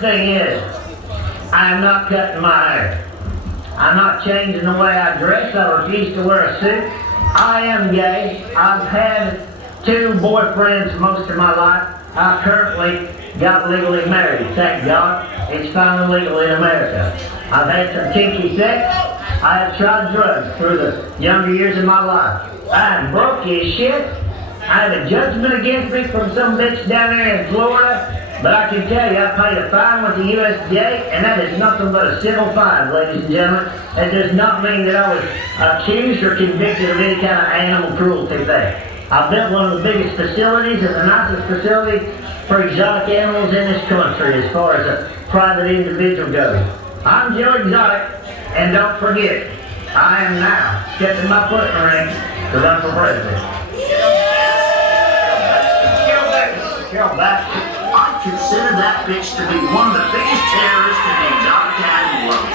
Thing is, I am not cutting my hair. I'm not changing the way I dress. I refuse to wear a suit. I am gay. I've had 2 boyfriends most of my life. I currently got legally married. Thank God. It's finally legal in America. I've had some kinky sex. I have tried drugs through the younger years of my life. I am broke as shit. I have a judgment against me from some bitch down there in Florida. But I can tell you, I paid a fine with the USDA, and that is nothing but a civil fine, ladies and gentlemen. That does not mean that I was accused or convicted of any kind of animal cruelty thing. I built one of the biggest facilities and the nicest facility for exotic animals in this country as far as a private individual goes. I'm Joe Exotic, and don't forget, I am now stepping my foot in the ring because I'm for president. Carol Baxter. I consider that bitch to be one of the biggest terrorists in the exotic animal world.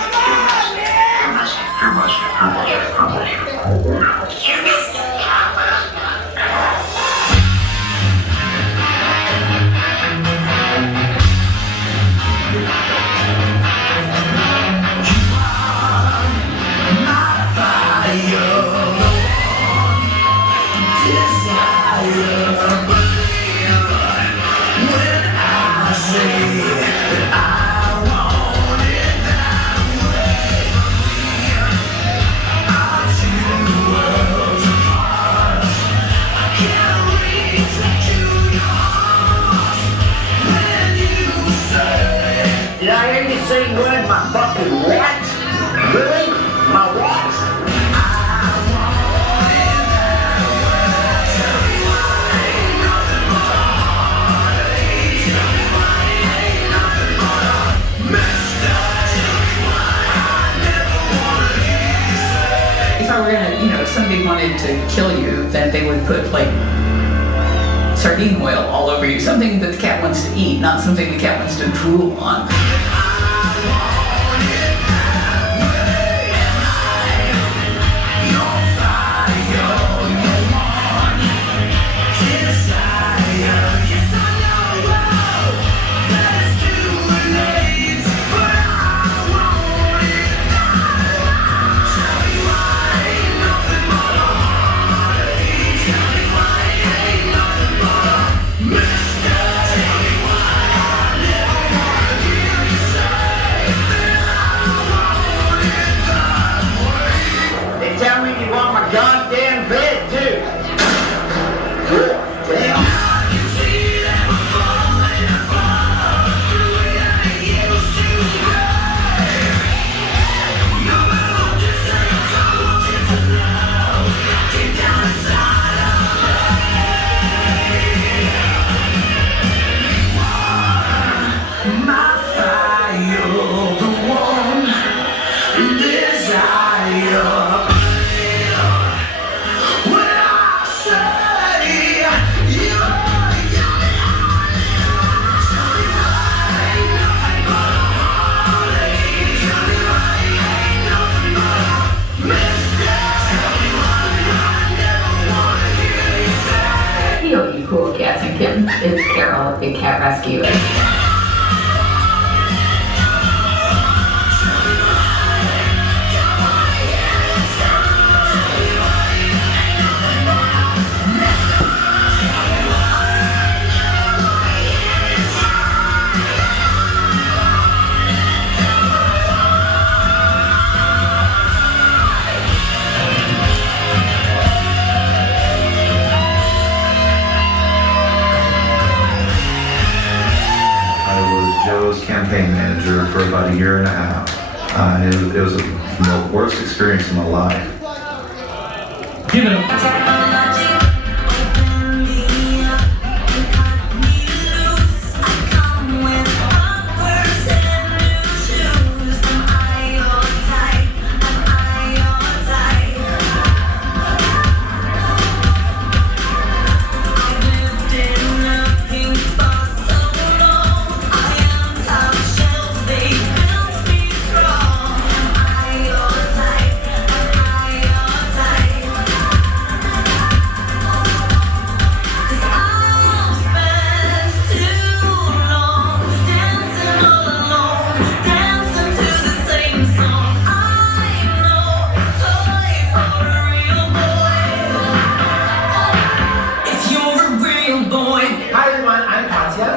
Did I hear you say good? My fucking what? Really? My what? If I were gonna, if somebody wanted to kill you, then they would put like sardine oil all over you. Something that the cat wants to eat, not something the cat wants to drool on. Goddamn bed, too. Damn. Cool cats and kittens. It's Carol, Big Cat Rescue. for about a year and a half. It was the worst experience of my life. Give it up.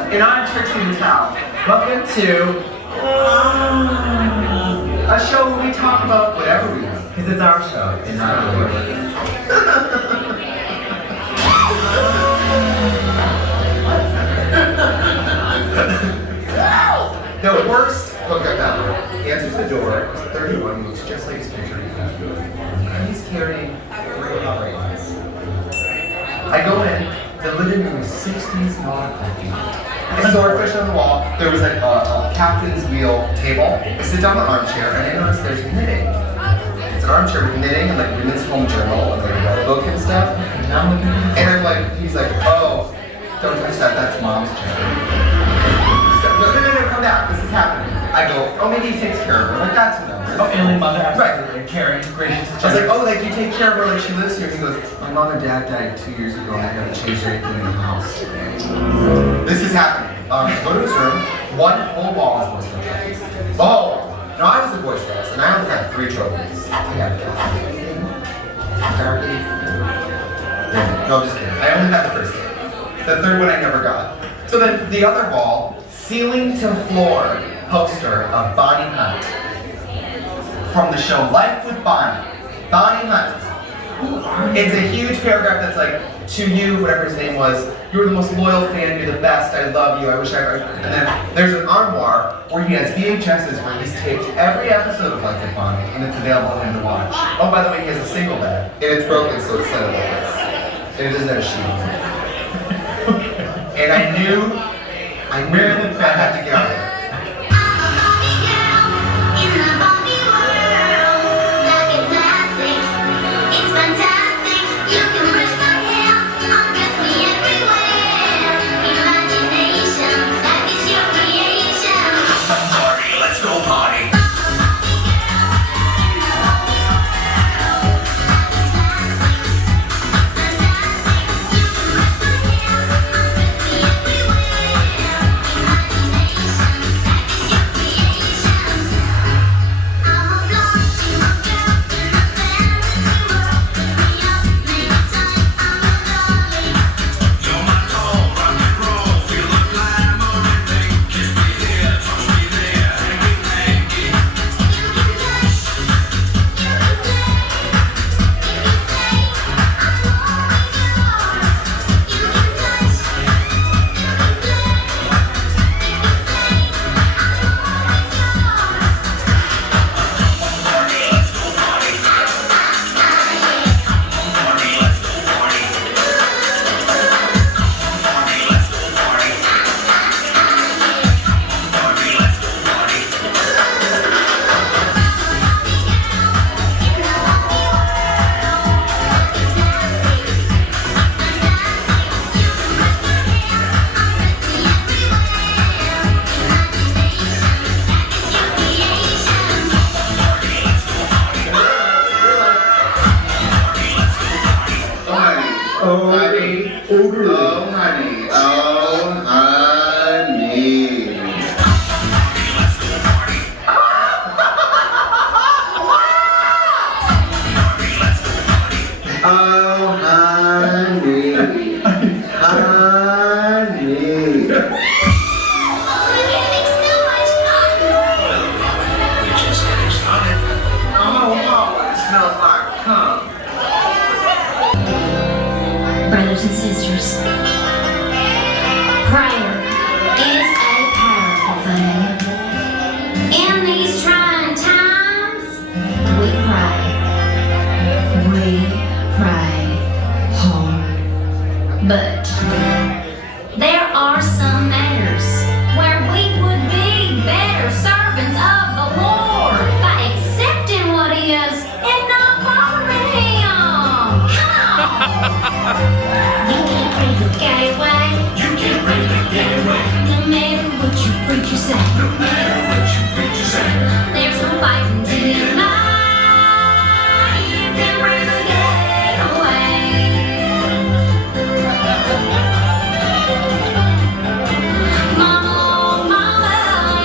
And I'm Trixie Mattel. Welcome to a show where we talk about whatever we want, because it's our show, it's not yours. The worst hookup ever. He answers the door, he's 31, he looks just like his picture. And he's carrying 3 hot raisins. I go in, the living room is 60s not coffee. A swordfish on the wall. There was like a captain's wheel table. I sit down in the armchair and I notice there's knitting. It's an armchair with knitting and like women's home journal and like a book and stuff. And I'm like, he's like, oh, don't touch that. That's mom's chair. No, come back. This is happening. I go, oh, maybe he takes care of her. I'm like, that's enough. Oh, alien mother, absolutely. Right. Caring, gracious. I was like, oh, like you take care of her like she lives here. He goes, my mom and dad died 2 years ago and I haven't changed anything in the house. This is happening. Go to his room. One whole wall is Boy Scouts. Oh! No, I was the Boy Scouts and I only had 3 trophies. I had Darky. No, just kidding. I only had the first 2. The third one I never got. So then the other wall, ceiling to floor poster of Bonnie Hunt. From the show Life with Bonnie. Bonnie Hunt. It's a huge paragraph that's like, to you, whatever his name was, you're the most loyal fan, you're the best, I love you, I wish I... And then there's an armoire where he has VHSs where he's taped every episode of Life with Bonnie, and it's available for him to watch. Oh, by the way, he has a single bed, and it's broken, so it's set up like this. And it doesn't have a sheet. And I knew that I had to get out of there. Brothers and sisters, prayer is a powerful thing. But there are some matters where we would be better servants of the Lord by accepting what He is and not bothering Him. Come on! You can't pray the gay way. You can't pray the gay way. No matter what you preach or say. No matter what you preach or say. There's no fighting tonight. You can't pray the gay way. Mama,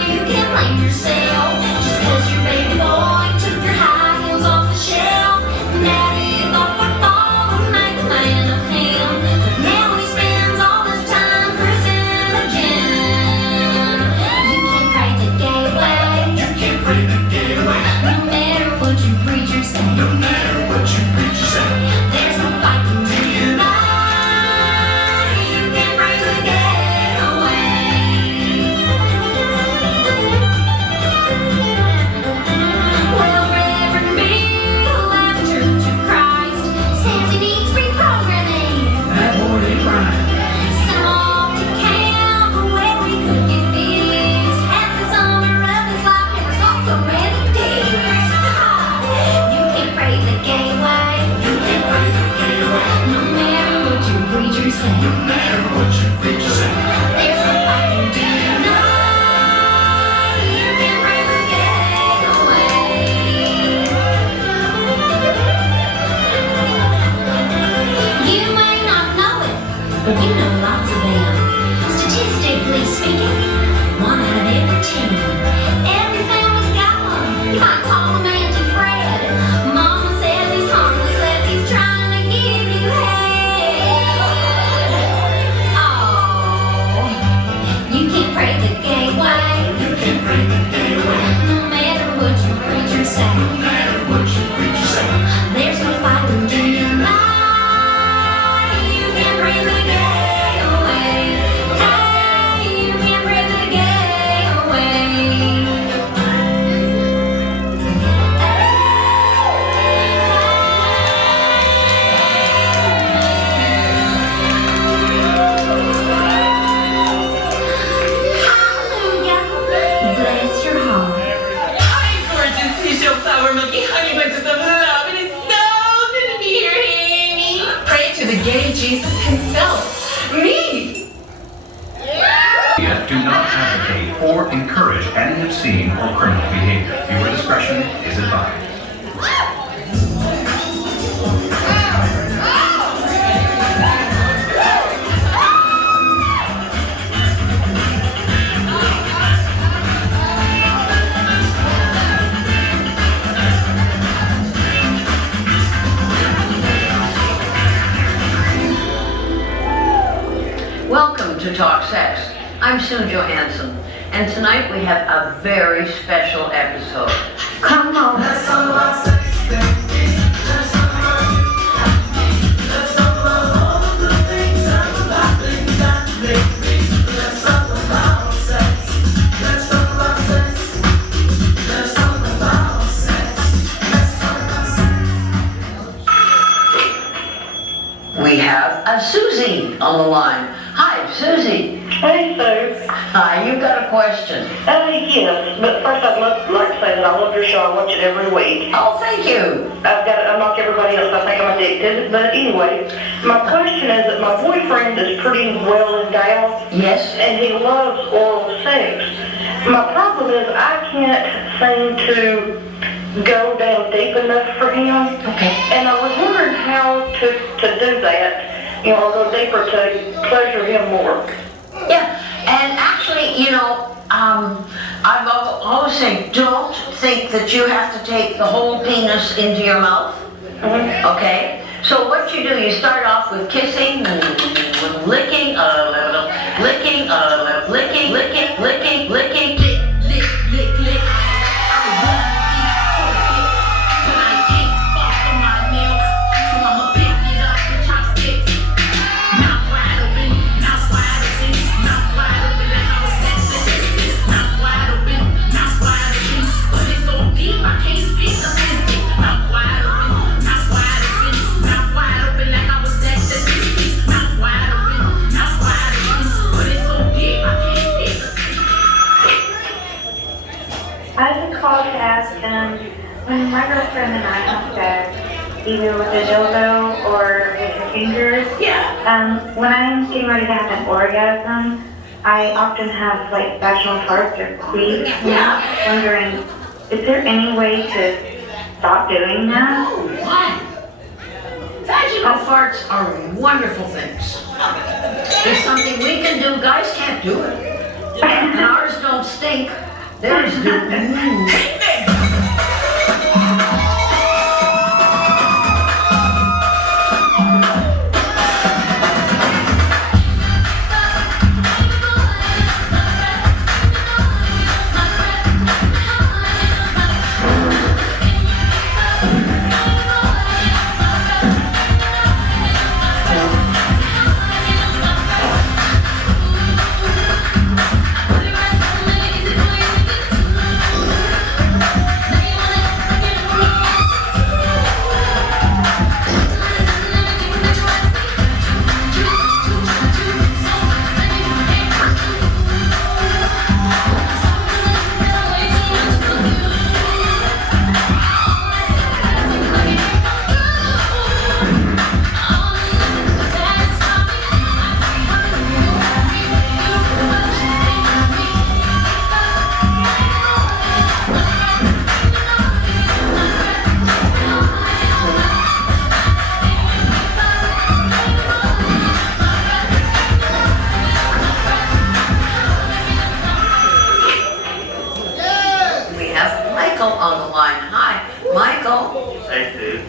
you can't blame yourself just 'cause your baby boy took your high heels off the shelf. Daddy thought football would make a man of him, but now he spends all his time cruising again. You can't pray the gay way. You can't pray the gay way. No matter what you preach or say. No matter what you preach or say. There's no fighting tonight. You can't pray the gay way. Well, Reverend Bill at the Church of Christ says he needs reprogramming. That boy ain't right. Sent him off to camp where we could get fixed. Half the summer of his life never saw so many dicks. You can't pray the gay way. You can't pray the gay way. No matter what your preacher say. No matter what your preacher say. There's no fighting tonight. You can't pray the gay way. You may not know it, but you know lots of them. Statistically speaking, 1 out of every 10. Every family's got one. You might call him Auntie Fred. Mama says he's harmless as he's trying to give you head. Oh, you can't pray the gay way. You can't pray the gay way. No matter what your preacher say. No matter what your preacher say. There's no fighting tonight. You can't pray the gay way. Hey, you can't pray the gay way. Hallelujah. Bless your heart. Hi, gorgeous tissue flower milky honey bunches of love, and it's so good to be here, Annie. Pray to the gay Jesus himself, me. Do not advocate or encourage any obscene or criminal behavior. Viewer discretion is advised. Welcome to Talk Sex. I'm Sue Johansson, and tonight we have a very special episode. Come on, let's talk about sex. Let's talk about you. Let's talk about all the good things and the bad things that make me. Let's talk about sex. Let's talk about sex. Let's talk about sex. Let's talk about sex. We have a Susie on the line. Hi, Susie. Hey, Sue. Hi, you've got a question. Yes, but first I'd like to say that I love your show. I watch it every week. Oh, thank you. I'm like everybody else. I think I'm addicted. But anyway, my question is that my boyfriend is pretty well endowed. Yes. And he loves oral sex. My problem is I can't seem to go down deep enough for him. Okay. And I was wondering how to do that. You know, or go deeper to pleasure him more. Yeah, and actually, you know, I've always said, don't think that you have to take the whole penis into your mouth. Okay? So what you do, you start off with kissing, licking, licking, licking, licking, licking, licking, lick, lick, lick, lick. Wide open like I was at the either with a dildo or with your fingers. Yeah. When I'm getting ready to have an orgasm, I often have like vaginal farts or queefs. Yeah. Wondering, is there any way to stop doing that? Oh, why? Vaginal farts are wonderful things. It's something we can do. Guys can't do it. And ours don't stink. Theirs do.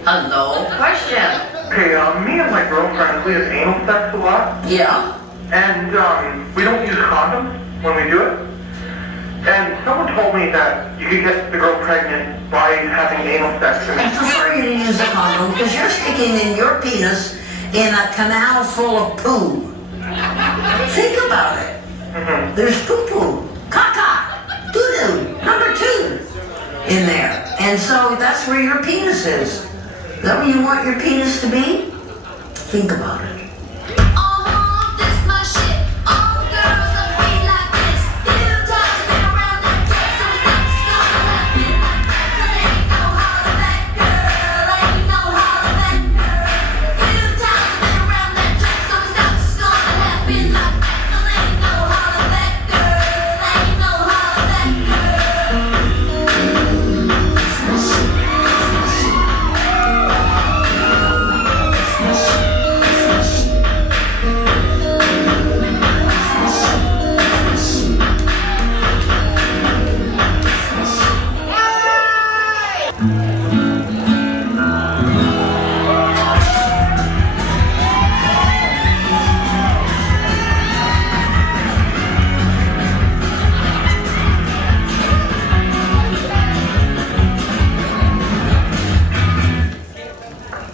Hello, question. Okay, me and my girlfriend, we have anal sex a lot. Yeah? And, we don't use condoms when we do it. And someone told me that you could get the girl pregnant by having anal sex. I prefer you to use a condom because you're sticking in your penis in a canal full of poo. Think about it. Mm-hmm. There's poo-poo, caca, doo-doo, number 2 in there. And so that's where your penis is. Is that where you want your penis to be? Think about it.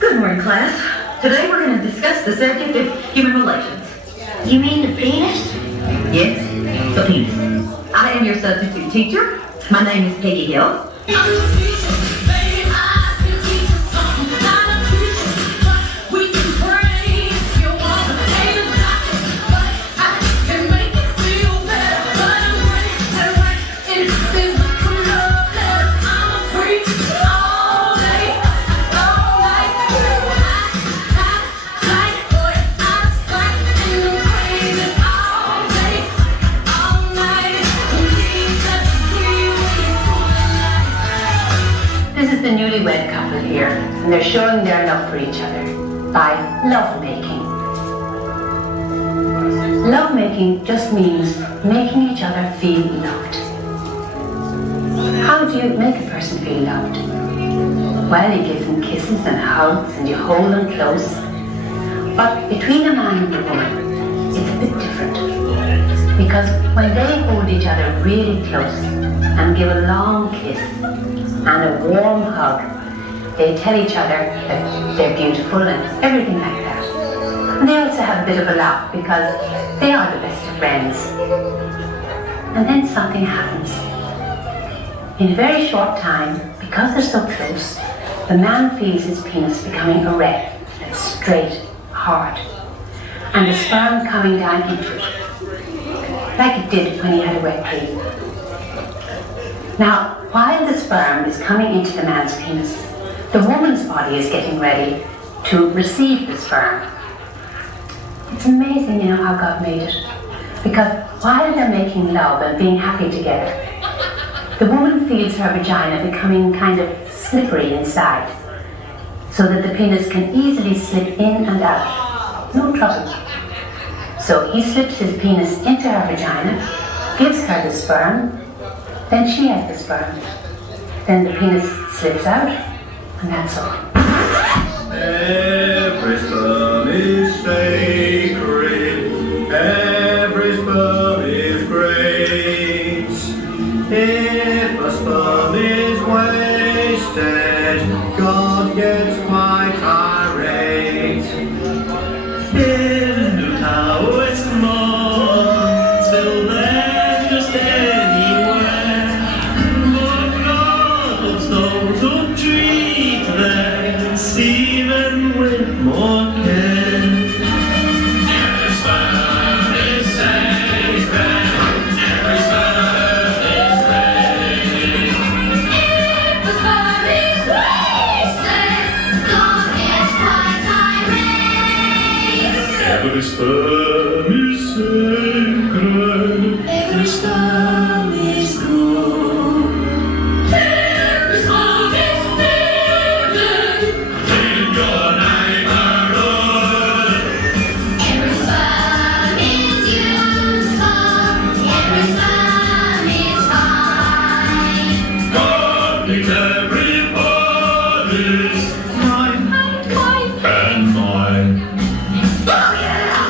Good morning, class. Today we're going to discuss the subject of human relations. You mean the penis? Yes, the penis. I am your substitute teacher. My name is Peggy Hill. The newlywed couple here, and they're showing their love for each other by lovemaking. Lovemaking just means making each other feel loved. How do you make a person feel loved? Well, you give them kisses and hugs and you hold them close. But between a man and a woman, it's a bit different. Because when they hold each other really close and give a long kiss and a warm hug, they tell each other that they're beautiful and everything like that. And they also have a bit of a laugh because they are the best of friends. And then something happens. In a very short time, because they're so close, the man feels his penis becoming erect and straight, hard, and the sperm coming down into it, like it did when he had a wet dream. Now, while the sperm is coming into the man's penis, The woman's body is getting ready to receive the sperm. It's amazing, you know, how God made it. Because while they're making love and being happy together, the woman feels her vagina becoming kind of slippery inside, so that the penis can easily slip in and out. No trouble. So he slips his penis into her vagina, gives her the sperm, then she has the sperm. Then the penis slips out, and that's all. Every sperm is sacred, every sperm is great. If a sperm is wasted, God gets quite irate. In how it's more, till then just anywhere. But God knows to treat them, see them with more care. Every sperm is sacred, every sperm is great. If a sperm is wasted, God gets quite irate. Every sperm is sacred, Every sperm is good. Every sperm is needed in your neighborhood. Every sperm is useful. Every sperm is fine. God makes everybody's mine and mine. Oh yeah!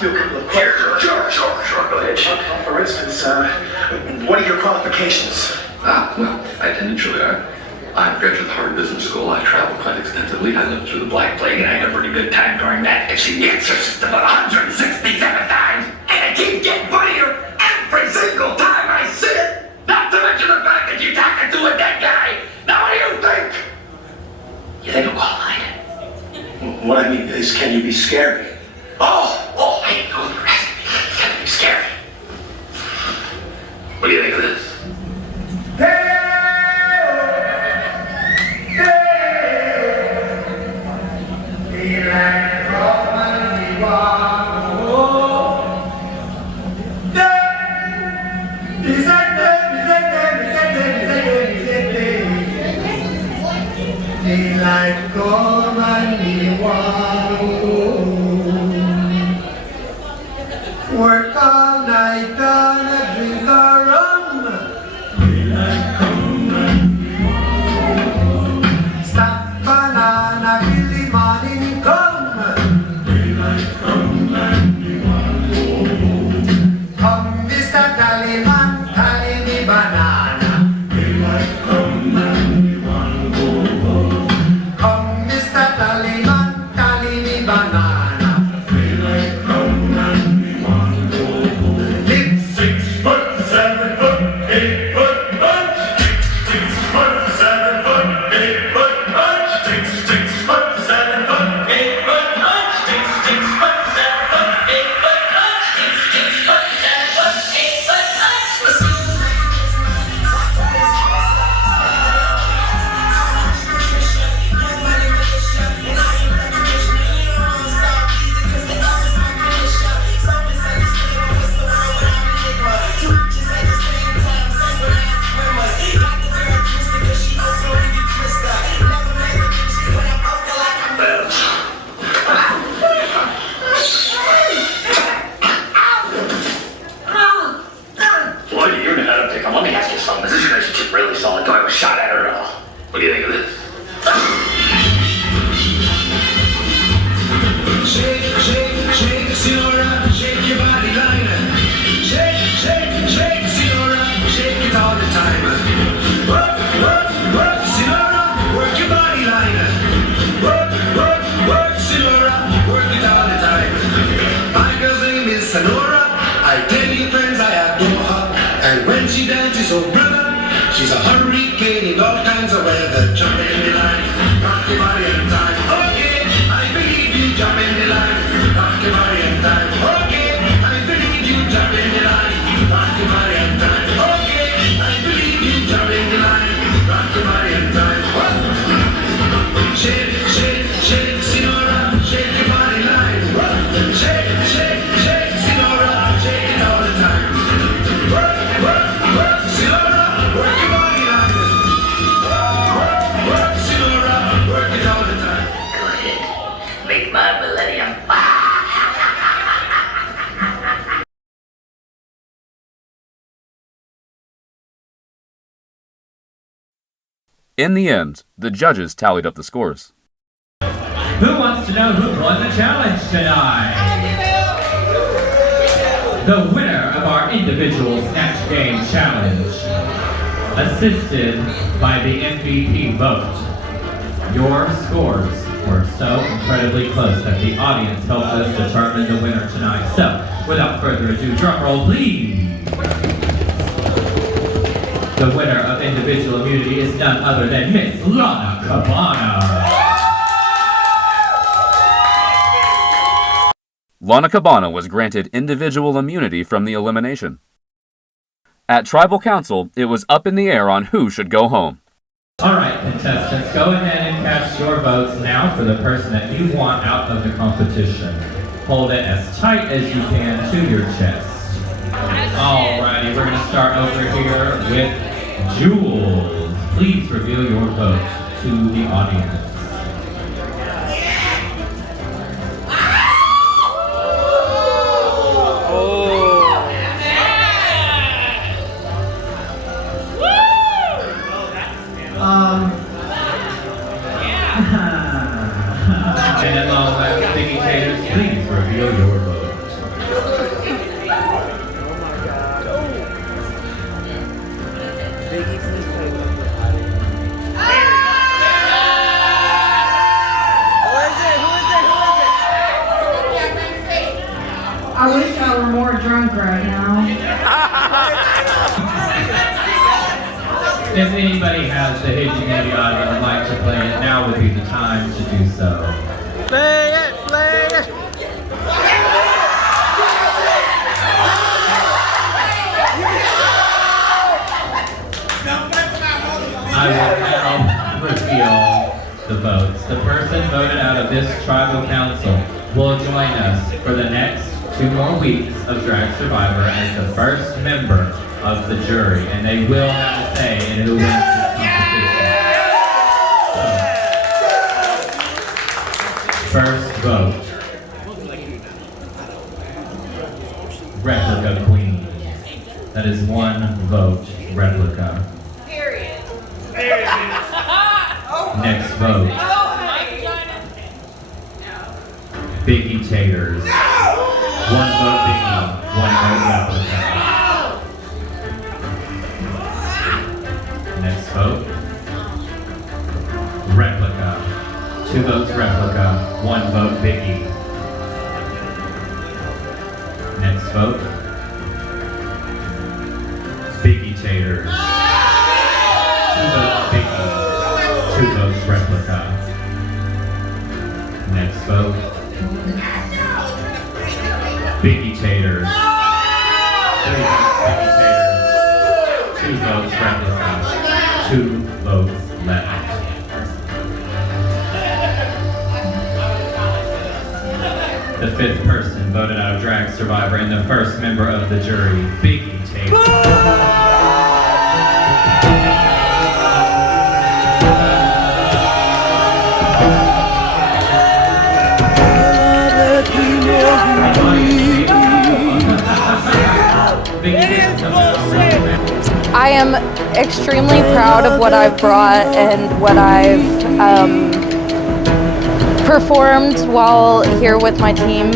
ask you a couple of questions? Sure, go ahead. For instance, what are your qualifications? Well, I'm a graduate of the Harvard Business School. I traveled quite extensively. I lived through the Black Plague, and I had a pretty good time during that. I've seen the Exorcist about 167 times, and I keep getting funnier every single time I see it. Not to mention the fact that you're talking to a dead guy. Now, what do you think? You think I'm qualified? What I mean is, can you be scary? I didn't know you were asking me. Can you be scary? What do you think of this? Daylight come and me want home. Work all night long and drink a rum. Daylight come and me want home. Stop banana till the morning come. Daylight come and me want home. Come, Mr. Tallyman, tally me banana. Daylight come and me want home. Come, Mr. Tallyman, tally me banana. Daylight come and me want home. 6 foot, 7 foot, 8 foot punch. 6 foot, 7 foot, 8 foot punch. 6 foot, 7 foot, 8 foot punch. 6 foot, 7 foot, 8 foot punch. 6 foot, 7 foot, 8 foot punch. Boy, you're gonna have to pick up. Let me ask you something. Is this relationship really solid? Do I have a shot at her at all? What do you think of this? Shake, shake, shake, Senora, shake your body liner. Shake, shake, shake, Senora, shake it all the time. Work, work, work, Senora, work your body liner. Work, work, work, Senora, work it all the time. My girl's name is Senora. I tell you friends, I adore her. And when she dances, oh brother, she's a hurricane in all kinds of weather. Jump in the line, rock your body in time. Okay, I believe you, jump in the line, rock your body in time. Okay, I believe you, jump in the line, rock your body in time. Okay, I believe you, jump in the line, rock your body in time. Shake, shake, shake, Senora, shake your body line. Shake, shake, shake, Senora, shake it all the time. Work, work, work, Senora, work your body line. Work, work, Senora, work it all the time. Go ahead. Make my millennium. In the end, the judges tallied up the scores. Who wants to know who won the challenge tonight? The winner of our individual Snatch Game challenge, assisted by the MVP vote. Your scores were so incredibly close that the audience helped us determine the winner tonight. So, without further ado, drum roll please. The winner of individual immunity is none other than Miss Lana Cabana. Lana Cabana was granted individual immunity from the elimination. At Tribal Council, it was up in the air on who should go home. Alright, contestants, go ahead and cast your votes now for the person that you want out of the competition. Hold it as tight as you can to your chest. Alrighty, we're going to start over here with Jules. Please reveal your vote to the audience. And along with Sticky Taters, please reveal your vote. I wish I were more drunk right now. If anybody has the hidden unity idol and would like to play it, now would be the time to do so. Play it, play it. I will now reveal the votes. The person voted out of this tribal council will join us for the next 2 more weeks of Drag Survivor as the first member of the jury, and they will have a say in who wins this competition. First vote. Replica Queen. That is 1 vote, Replica. Next vote. Biggie Taters. 1 vote Biggie, 1 vote Replica. Next vote. Replica. 2 votes Replica, 1 vote Biggie. Next vote. Biggie Taters. 2 votes Biggie, 2 votes Replica. Next vote. Biggie Taters. 3 votes Biggie Taters. 2 votes Replica. 2 votes left. The 5th person voted out of Drag Survivor and the first member of the jury, Biggie Taters. I am extremely proud of what I've brought and what I've performed while here with my team.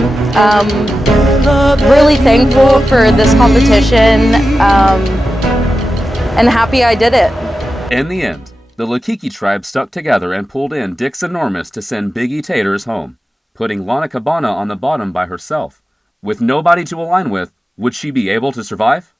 Really thankful for this competition and happy I did it. In the end, the Lakiki tribe stuck together and pulled in Dix Enormous to send Biggie Taters home, putting Lana Cabana on the bottom by herself. With nobody to align with, would she be able to survive?